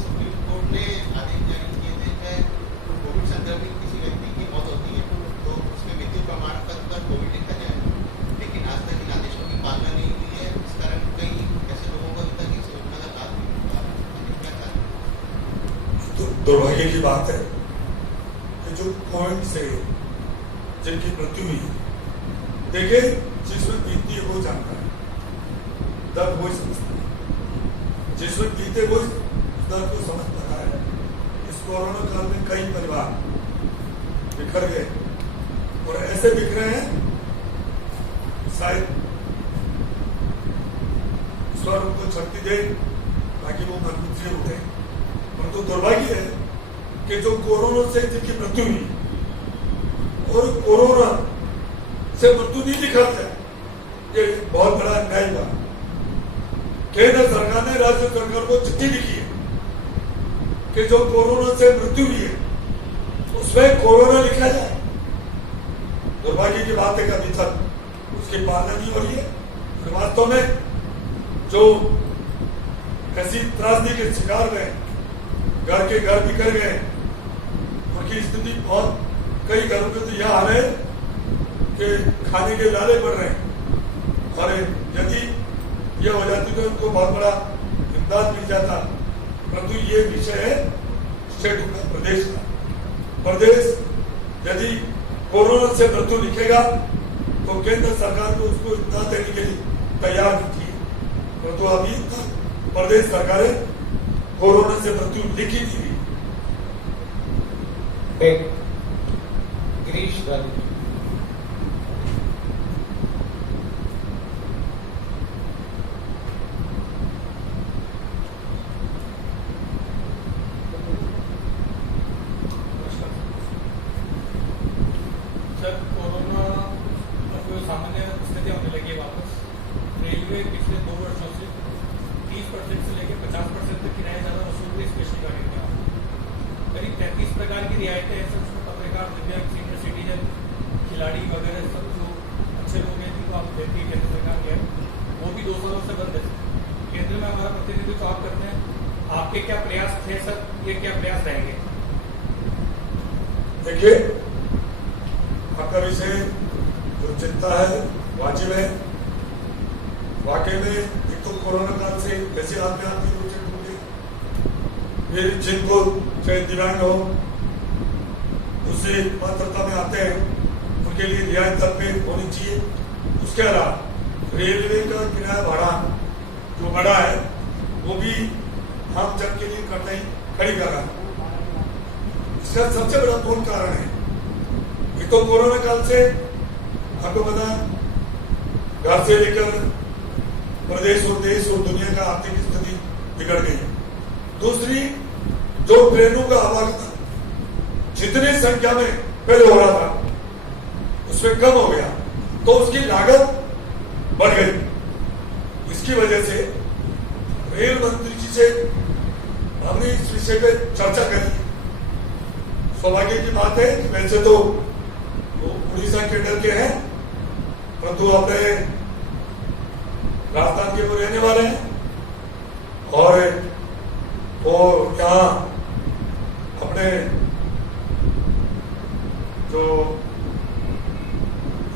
Supreme Court ने आदेश जारी किए थे कि कोविड संक्रमित किसी व्यक्ति की मौत होती है तो उसके मृत्यु प्रमाण पत्र पर कोविड लिखा जाएगा, लेकिन आज तक इन आदेशों की पालना नहीं हुई है। इस कारण कई ऐसे लोगों को अभी तक इस योजना का लाभ नहीं मिला। तो दुर्भाग्य की बात है कि जो कोविड से जिनकी मृत्यु हुई, देखिए जिसमें बीतती है वो जानता है, दर्द वो समझता है, जिसमें बीते वो दर्द को समझ पाता है। इस कोरोना काल में कई परिवार बिखर गए और ऐसे बिखरे हैं शायद ईश्वर उनको शक्ति दे ताकि वो मजबूत से उठे। परंतु दुर्भाग्य है कि जो कोरोना से जिनकी मृत्यु हुई और कोरोना से मृत्यु नहीं लिखा गया, ये बहुत बड़ा अन्याय हुआ। केंद्र सरकार ने राज्य सरकार को चिट्ठी लिखी है कि जो कोरोना से मृत्यु हुई है उसमें कोरोना लिखा जाए। दुर्भाग्य की बात है कि अभी तक उसकी पालना नहीं हो रही है। और वास्तव में जो ऐसी त्रासदी के शिकार हुए, घर के घर बिखर गए, उनकी स्थिति बहुत, कई घरों में तो यह हाल है कि खाने के लाले पड़ रहे हैं और यदि यह हो जाती तो उनको बहुत बड़ा इमदाद मिल जाता। परंतु ये विषय है स्टेट का, प्रदेश का। प्रदेश यदि कोरोना से मृत्यु लिखेगा तो केंद्र सरकार को उसको इमदाद देने के लिए तैयार नहीं थी, परंतु अभी तक प्रदेश सरकारें कोरोना से मृत्यु लिखी थी। गिरीश गांधी। सर, कोरोना सामान्य स्थिति होने लगी है वापस। रेलवे पिछले 2 वर्षों से 30% से लेकर 50% तक किराया ज्यादा वसूल रही स्पेशल गाड़ी का। करीब 33 प्रकार की रियायतें हैं सब, पत्रकार, दिव्यांग, सीनियर सिटीजन, खिलाड़ी वगैरह सब जो अच्छे लोग हैं जिनको आप देती है केंद्र सरकार के, वो भी 2 सालों से बंद है। केंद्र में हमारा प्रतिनिधित्व आप करते हैं, आपके क्या प्रयास थे सर, ये क्या प्रयास रहेंगे? देखिए, आपका विषय जो चिंता है वाजिब है। वाकई में एक तो कोरोना काल से ऐसे आदमी आर्थिक रूप से टूट गए, फिर जिनको चाहे दिव्यांग हो, दूसरी पात्रता में आते हैं, उनके लिए रियायत दर पे होनी चाहिए। उसके अलावा रेलवे का किराया भाड़ा जो बढ़ा है वो भी आम जन के लिए कठिनाई खड़ी कर रहा है। इसका सबसे बड़ा मूल कारण है एक तो कोरोना काल से आपको पता घर से लेकर प्रदेश और देश और दुनिया का आर्थिक स्थिति बिगड़ गई है। दूसरी, जो ट्रेनों का आवागमन जितनी संख्या में पहले हो रहा था उसमें कम हो गया, तो उसकी लागत बढ़ गई। इसकी वजह से रेल मंत्री जी से हमने इस विषय पे चर्चा करी। सौभाग्य की बात है कि वैसे तो वो उड़ीसा कैडर के हैं, परंतु अपने राजस्थान के वो रहने वाले हैं और वो यहाँ अपने जो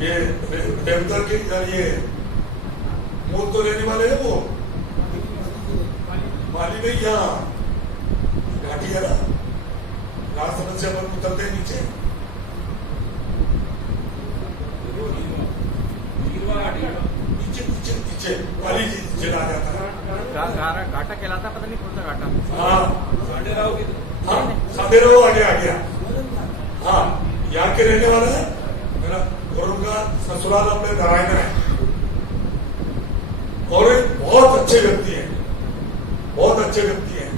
ये रेवतर के ये मूल तो रहने वाले हैं, वो माली में यहाँ घाटी है ना, राजस्थान से अपन उतरते हैं नीचे, नीचे नीचे नीचे वाली नीचे आ जाता है, घाटा कहलाता, पता नहीं कौन सा घाटा। हाँ साधेराव आगे आ गया। हाँ यहाँ के रहने वाला है मेरा, और उनका ससुराल अपने नारायण है और बहुत अच्छे व्यक्ति हैं, बहुत अच्छे व्यक्ति हैं,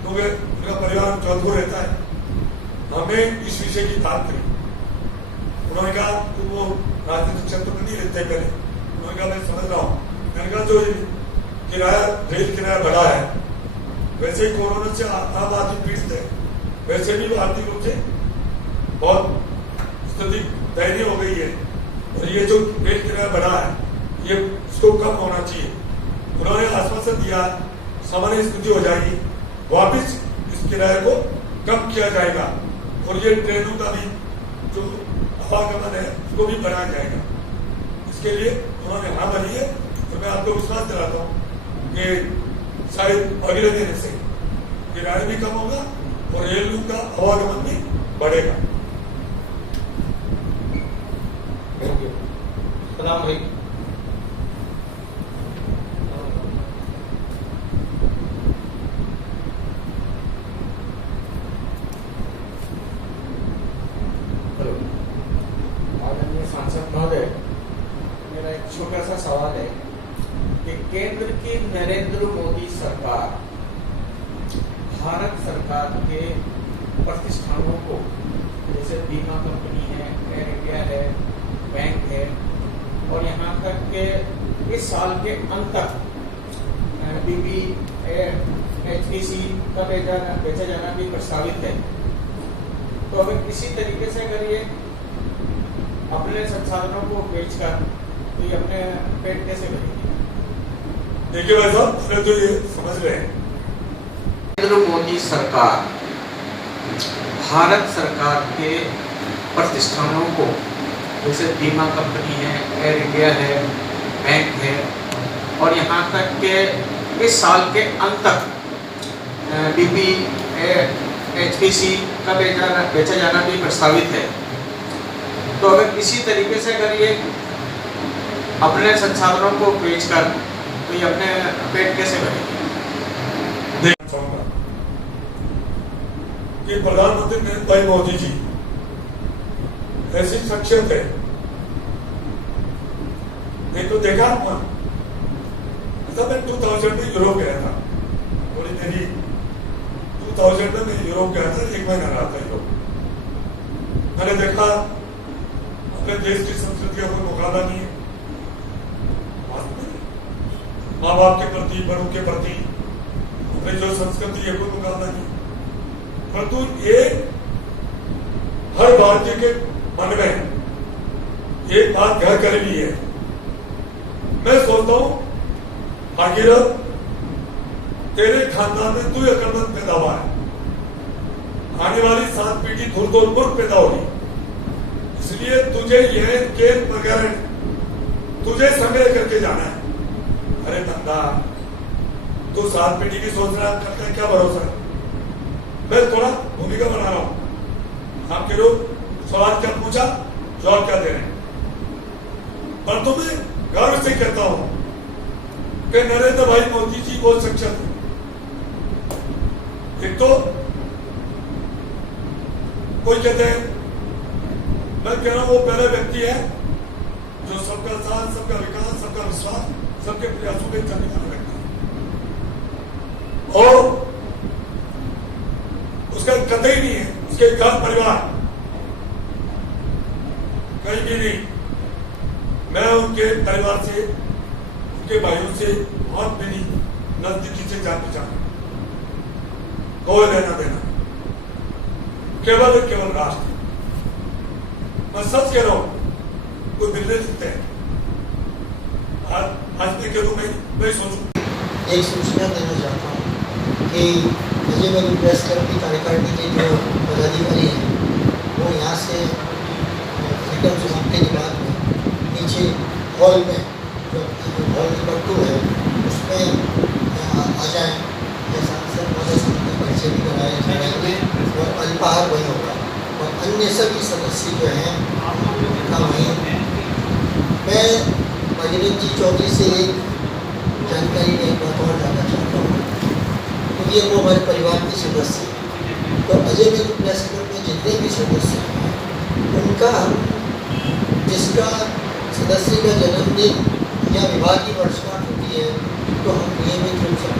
क्योंकि उनका परिवार जोधपुर रहता है। हमें इस विषय की बात करी, उन्होंने कहा कि वो राजनीतिक क्षेत्र में नहीं रहते पहले, उन्होंने कहा मैं समझ रहा हूँ, मैंने कहा जो किराया रेल किराया बढ़ा है, वैसे ही कोरोना से आम आदमी पीड़ित है, वैसे भी वो आर्थिक रूप से बहुत स्थिति दयनीय हो गई है, और ये जो रेल किराया बढ़ा है ये इसको कम होना चाहिए। उन्होंने आश्वासन दिया सामान्य स्थिति हो जाएगी, वापिस इस किराए को कम किया जाएगा और ये ट्रेनों का भी जो आवागमन है उसको भी बढ़ाया जाएगा। इसके लिए उन्होंने हाँ भरी है और मैं आपको विश्वास दिलाता हूँ कि शायद अगले दिन से किराया भी कम होगा और रेलवे का आवागमन भी बढ़ेगा। प्रणाम भाई। आदरणीय सांसद महोदय, मेरा एक छोटा सा सवाल है कि केंद्र की नरेंद्र मोदी सरकार भारत सरकार के प्रतिष्ठानों को, जैसे बीमा कंपनी है, एयर इंडिया है, बैंक है, और यहाँ तक के इस साल के अंत तक बीबी HPC का बेचा जाना भी प्रस्तावित है। तो अगर इसी तरीके से अगर ये अपने संसाधनों को बेचकर तो ये अपने पेट कैसे भरेगी? देखिए भाई साहब, पहले तो ये समझ रहे हैं नरेंद्र मोदी सरकार भारत सरकार के प्रतिष्ठानों को, जैसे बीमा कंपनी है, एयर इंडिया है, बैंक है, और यहाँ तक के इस साल के अंत तक बीबी HPC का बेचा जाना भी प्रस्तावित है। तो अगर इसी तरीके से अगर ये अपने संसाधनों को बेचकर तो ये अपने पेट कैसे भरेगी? देखना चाहूंगा कि प्रधानमंत्री नरेंद्र भाई मोदी जी ऐसी शख्सियत है, देखो देखा आपने, मैं 2000 में यूरोप गया था, थोड़ी देरी 2000 में मैं यूरोप गया था, 1 महीना रहा था यूरोप। मैंने देखा अपने देश की संस्कृति का कोई मुकाबला नहीं है, माँ बाप के प्रति, बड़ों के प्रति अपनी जो संस्कृति है कोई मुकाबला नहीं, परंतु ये हर भारतीय के मन में एक बात घर कर ली है। मैं सोचता हूं भागीरथ, तेरे खानदान में तू अकलमंद पैदा हुआ है, आने वाली 7 पीढ़ी धुरधुर मूर्ख पैदा होगी, इसलिए तुझे यह केन वगैरह तुझे संग्रह करके जाना है। अरे धंधा, तू 7 पीढ़ी की सोच रहा है, क्या भरोसा है? मैं थोड़ा भूमिका बना रहा हूं, आपके लोग सवाल क्या पूछा, जवाब क्या दे रहे हैं, पर तुम्हें गर्व से कहता हूं कि नरेंद्र भाई मोदी जी बहुत सक्षम है। एक तो कोई कहते हैं, मैं कह रहा हूं वो पहला व्यक्ति है जो सबका साथ, सबका विकास, सबका विश्वास, सबके प्रयासों में चलने वाला व्यक्ति है, और उसका कतई नहीं है, उसके घर परिवार कहीं भी नहीं। मैं उनके परिवार से, उनके भाइयों से बहुत मेरी नजदीकी से जान पहचान, कोई लेना देना, केवल राष्ट्र। मैं सच कह रहा हूं, वो दिल्ली जीतते हैं। आज देखे तो मैं सोचूं। एक सूचना देना चाहता हूँ कि अजय मेरू प्रेस क्लब की कार्यकारिणी के जो पदाधिकारी हैं वो यहाँ से कार्यक्रम समाप्ति के बाद में नीचे हॉल में जो हॉल नंबर 2 है उसमें आ जाएँ। सांसद महोदय से परिचय भी कराए जाएंगे और अल्पाहार वहीं होगा और अन्य सभी सदस्य जो हैं उनका वहीं। मैं भागीरथ जी चौधरी से एक जानकारी में एक बात और जानना चाहता हूँ क्योंकि वो हमारे परिवार के सदस्य हैं। तो अजय मेरू प्रेस क्लब में जितने भी सदस्य हैं उनका हम जिसका सदस्य का जन्मदिन या विवाह की वर्षगांठ होती है तो हम नियमित रूप से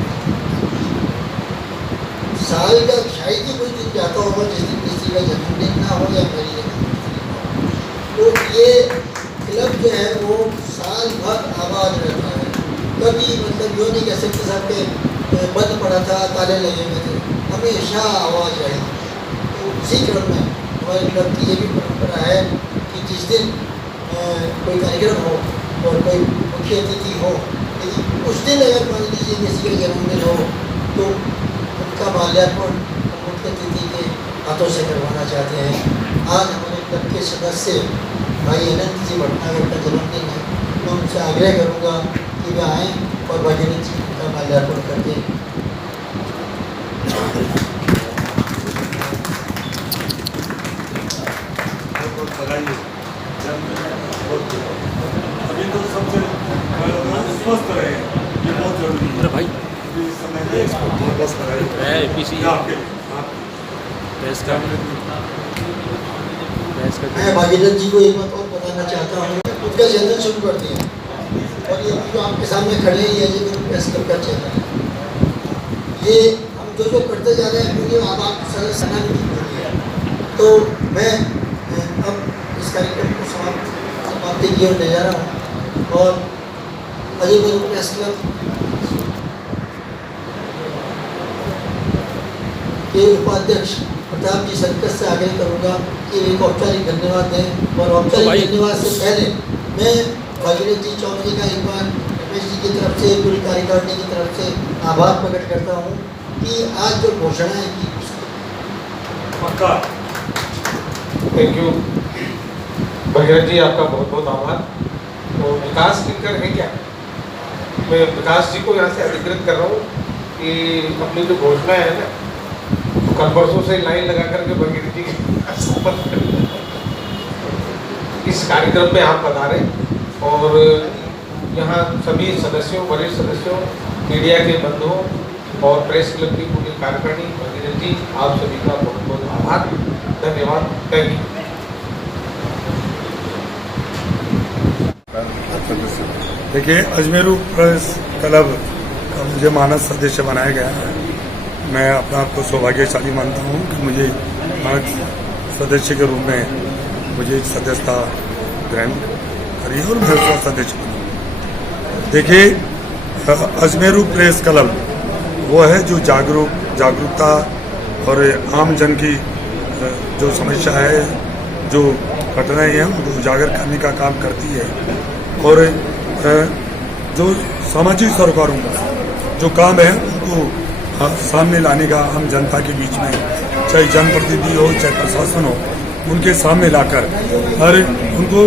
साल का शायद ही कोई दिन जाता होगा जिस दिन किसी का जन्मदिन ना हो या मेरी जन्मदिन। तो ये क्लब जो है वो साल भर आबाद रहता है। कभी मतलब यूँ नहीं कह सकते साहब के बंद पड़ा था, ताले लगे हुए थे, हमेशा आवाज़ आई। तो उसी क्रम में हमारे क्लब की ये भी परंपरा है कि जिस दिन कोई कार्यक्रम हो और कोई मुख्य अतिथि हो, यदि उस दिन अगर मान लीजिए किसी का जन्मदिन हो तो उनका माल्यार्पण मुख्य अतिथि के हाथों से करवाना चाहते हैं। आज हमारे क्लब के सदस्य भाई अनंत जी भटनागर का जन्मदिन है। मैं उनसे आग्रह करूँगा कि वे आएँ और भागीरथ जी का माल्यार्पण करके अभी तो सबसे स्वस्थ रहे, ये बहुत जरूरी है। भाई इस समय में स्वस्थ रहे। मैं भागीरथ जी को एक बात और बताना चाहता हूँ। उनका चैनल शुरू कर दिया और ये जो आपके सामने खड़े हैं ये अजय मेरू प्रेस क्लब का चैनल है। ये हम जो करते जा रहे हैं क्योंकि अब आप सना नहीं। तो मैं अब इस कार्यक्रम को समाप्ति की ओर ले जा रहा हूँ और अजय मेरू प्रेस क्लब के उपाध्यक्ष प्रताप जी सरकस से आग्रह करूँगा कि एक औपचारिक धन्यवाद दें और औपचारिक धन्यवाद से पहले मैं भागीरथ जी चौधरी का एक बार रमेश जी की तरफ से पूरी कार्यकारिणी की तरफ से आभार प्रकट करता हूँ कि आज जो घोषणाएं की पक्का। थैंक यू भागीरथ जी, आपका बहुत बहुत आभार। तो विकास लिखकर है क्या, मैं विकास जी को यहाँ से अधिकृत कर रहा हूँ कि अपनी जो घोषणा है ना कल परसों से लाइन लगा करके भागीरथ जी इस कार्यक्रम में आप पधारे और यहाँ सभी सदस्यों, वरिष्ठ सदस्यों, मीडिया के बंधुओं और प्रेस क्लब की पूरी कार्यकारिणी, भागीरथ जी आप सभी का बहुत बहुत आभार, धन्यवाद, थैंक यू। देखिए, अजमेरू प्रेस क्लब का मुझे मानद सदस्य बनाया गया है। मैं अपना आपको सौभाग्यशाली मानता हूँ कि मुझे आज सदस्य के रूप में मुझे सदस्यता ग्रहण करी और मैं उसका सदस्य बना। देखिए, अजमेरू प्रेस क्लब वो है जो जागरूकता और आम जन की जो समस्या है, जो घटनाएं हैं उनको उजागर करने का काम करती है और जो सामाजिक सरोकारों का जो काम है उनको सामने लाने का हम जनता के बीच में, चाहे जनप्रतिनिधि हो चाहे प्रशासन हो, उनके सामने लाकर और उनको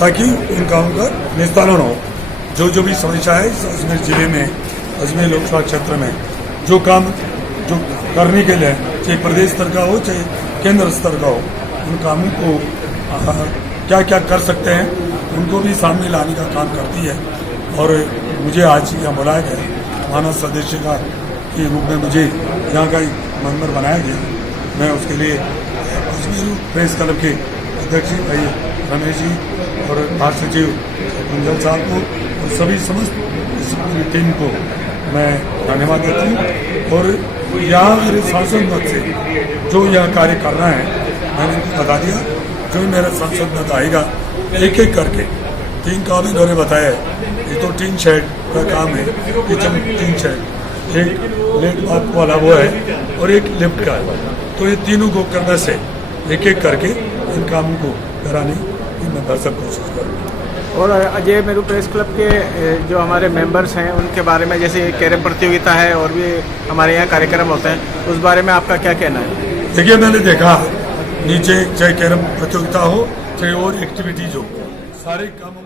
ताकि उन कामों का निस्तारण हो। जो भी समस्या है अजमेर जिले में, अजमेर लोकसभा क्षेत्र में जो काम जो करने के लिए चाहे प्रदेश स्तर का हो चाहे केंद्र स्तर का हो, उन कामों को क्या क्या कर सकते हैं उनको भी सामने लाने का काम करती है। और मुझे आज यहाँ बुलाया गया मानव सदस्य का के रूप में, मुझे यहाँ का मेंबर बनाया गया। मैं उसके लिए अजमेरू प्रेस क्लब के अध्यक्ष भाई रमेश जी और महासचिव कुंजल साहब को और सभी समस्त इस पूरी टीम को मैं धन्यवाद देता हूँ। और यहाँ मेरे सांसद मत से जो यह कार्य करना है मैंने इनको बता दिया। जो मेरा सांसद मत आएगा एक एक करके 3 काम इन्होंने बताया है। ये तो टीन शेड का काम है, किचन टीन शेड, एक लेट बात वाला वो है और एक लिफ्ट का है। तो ये तीनों को करने से एक एक करके इन कामों को कराने की मैं भरसक कोशिश करूँगा। और अजय मेरू प्रेस क्लब के जो हमारे मेंबर्स हैं उनके बारे में, जैसे कैरम प्रतियोगिता है और भी हमारे यहाँ कार्यक्रम होते हैं, उस बारे में आपका क्या कहना है? देखिए, मैंने देखा नीचे चाहे कैरम प्रतियोगिता हो चाहे और एक्टिविटीज हो, सारे कामों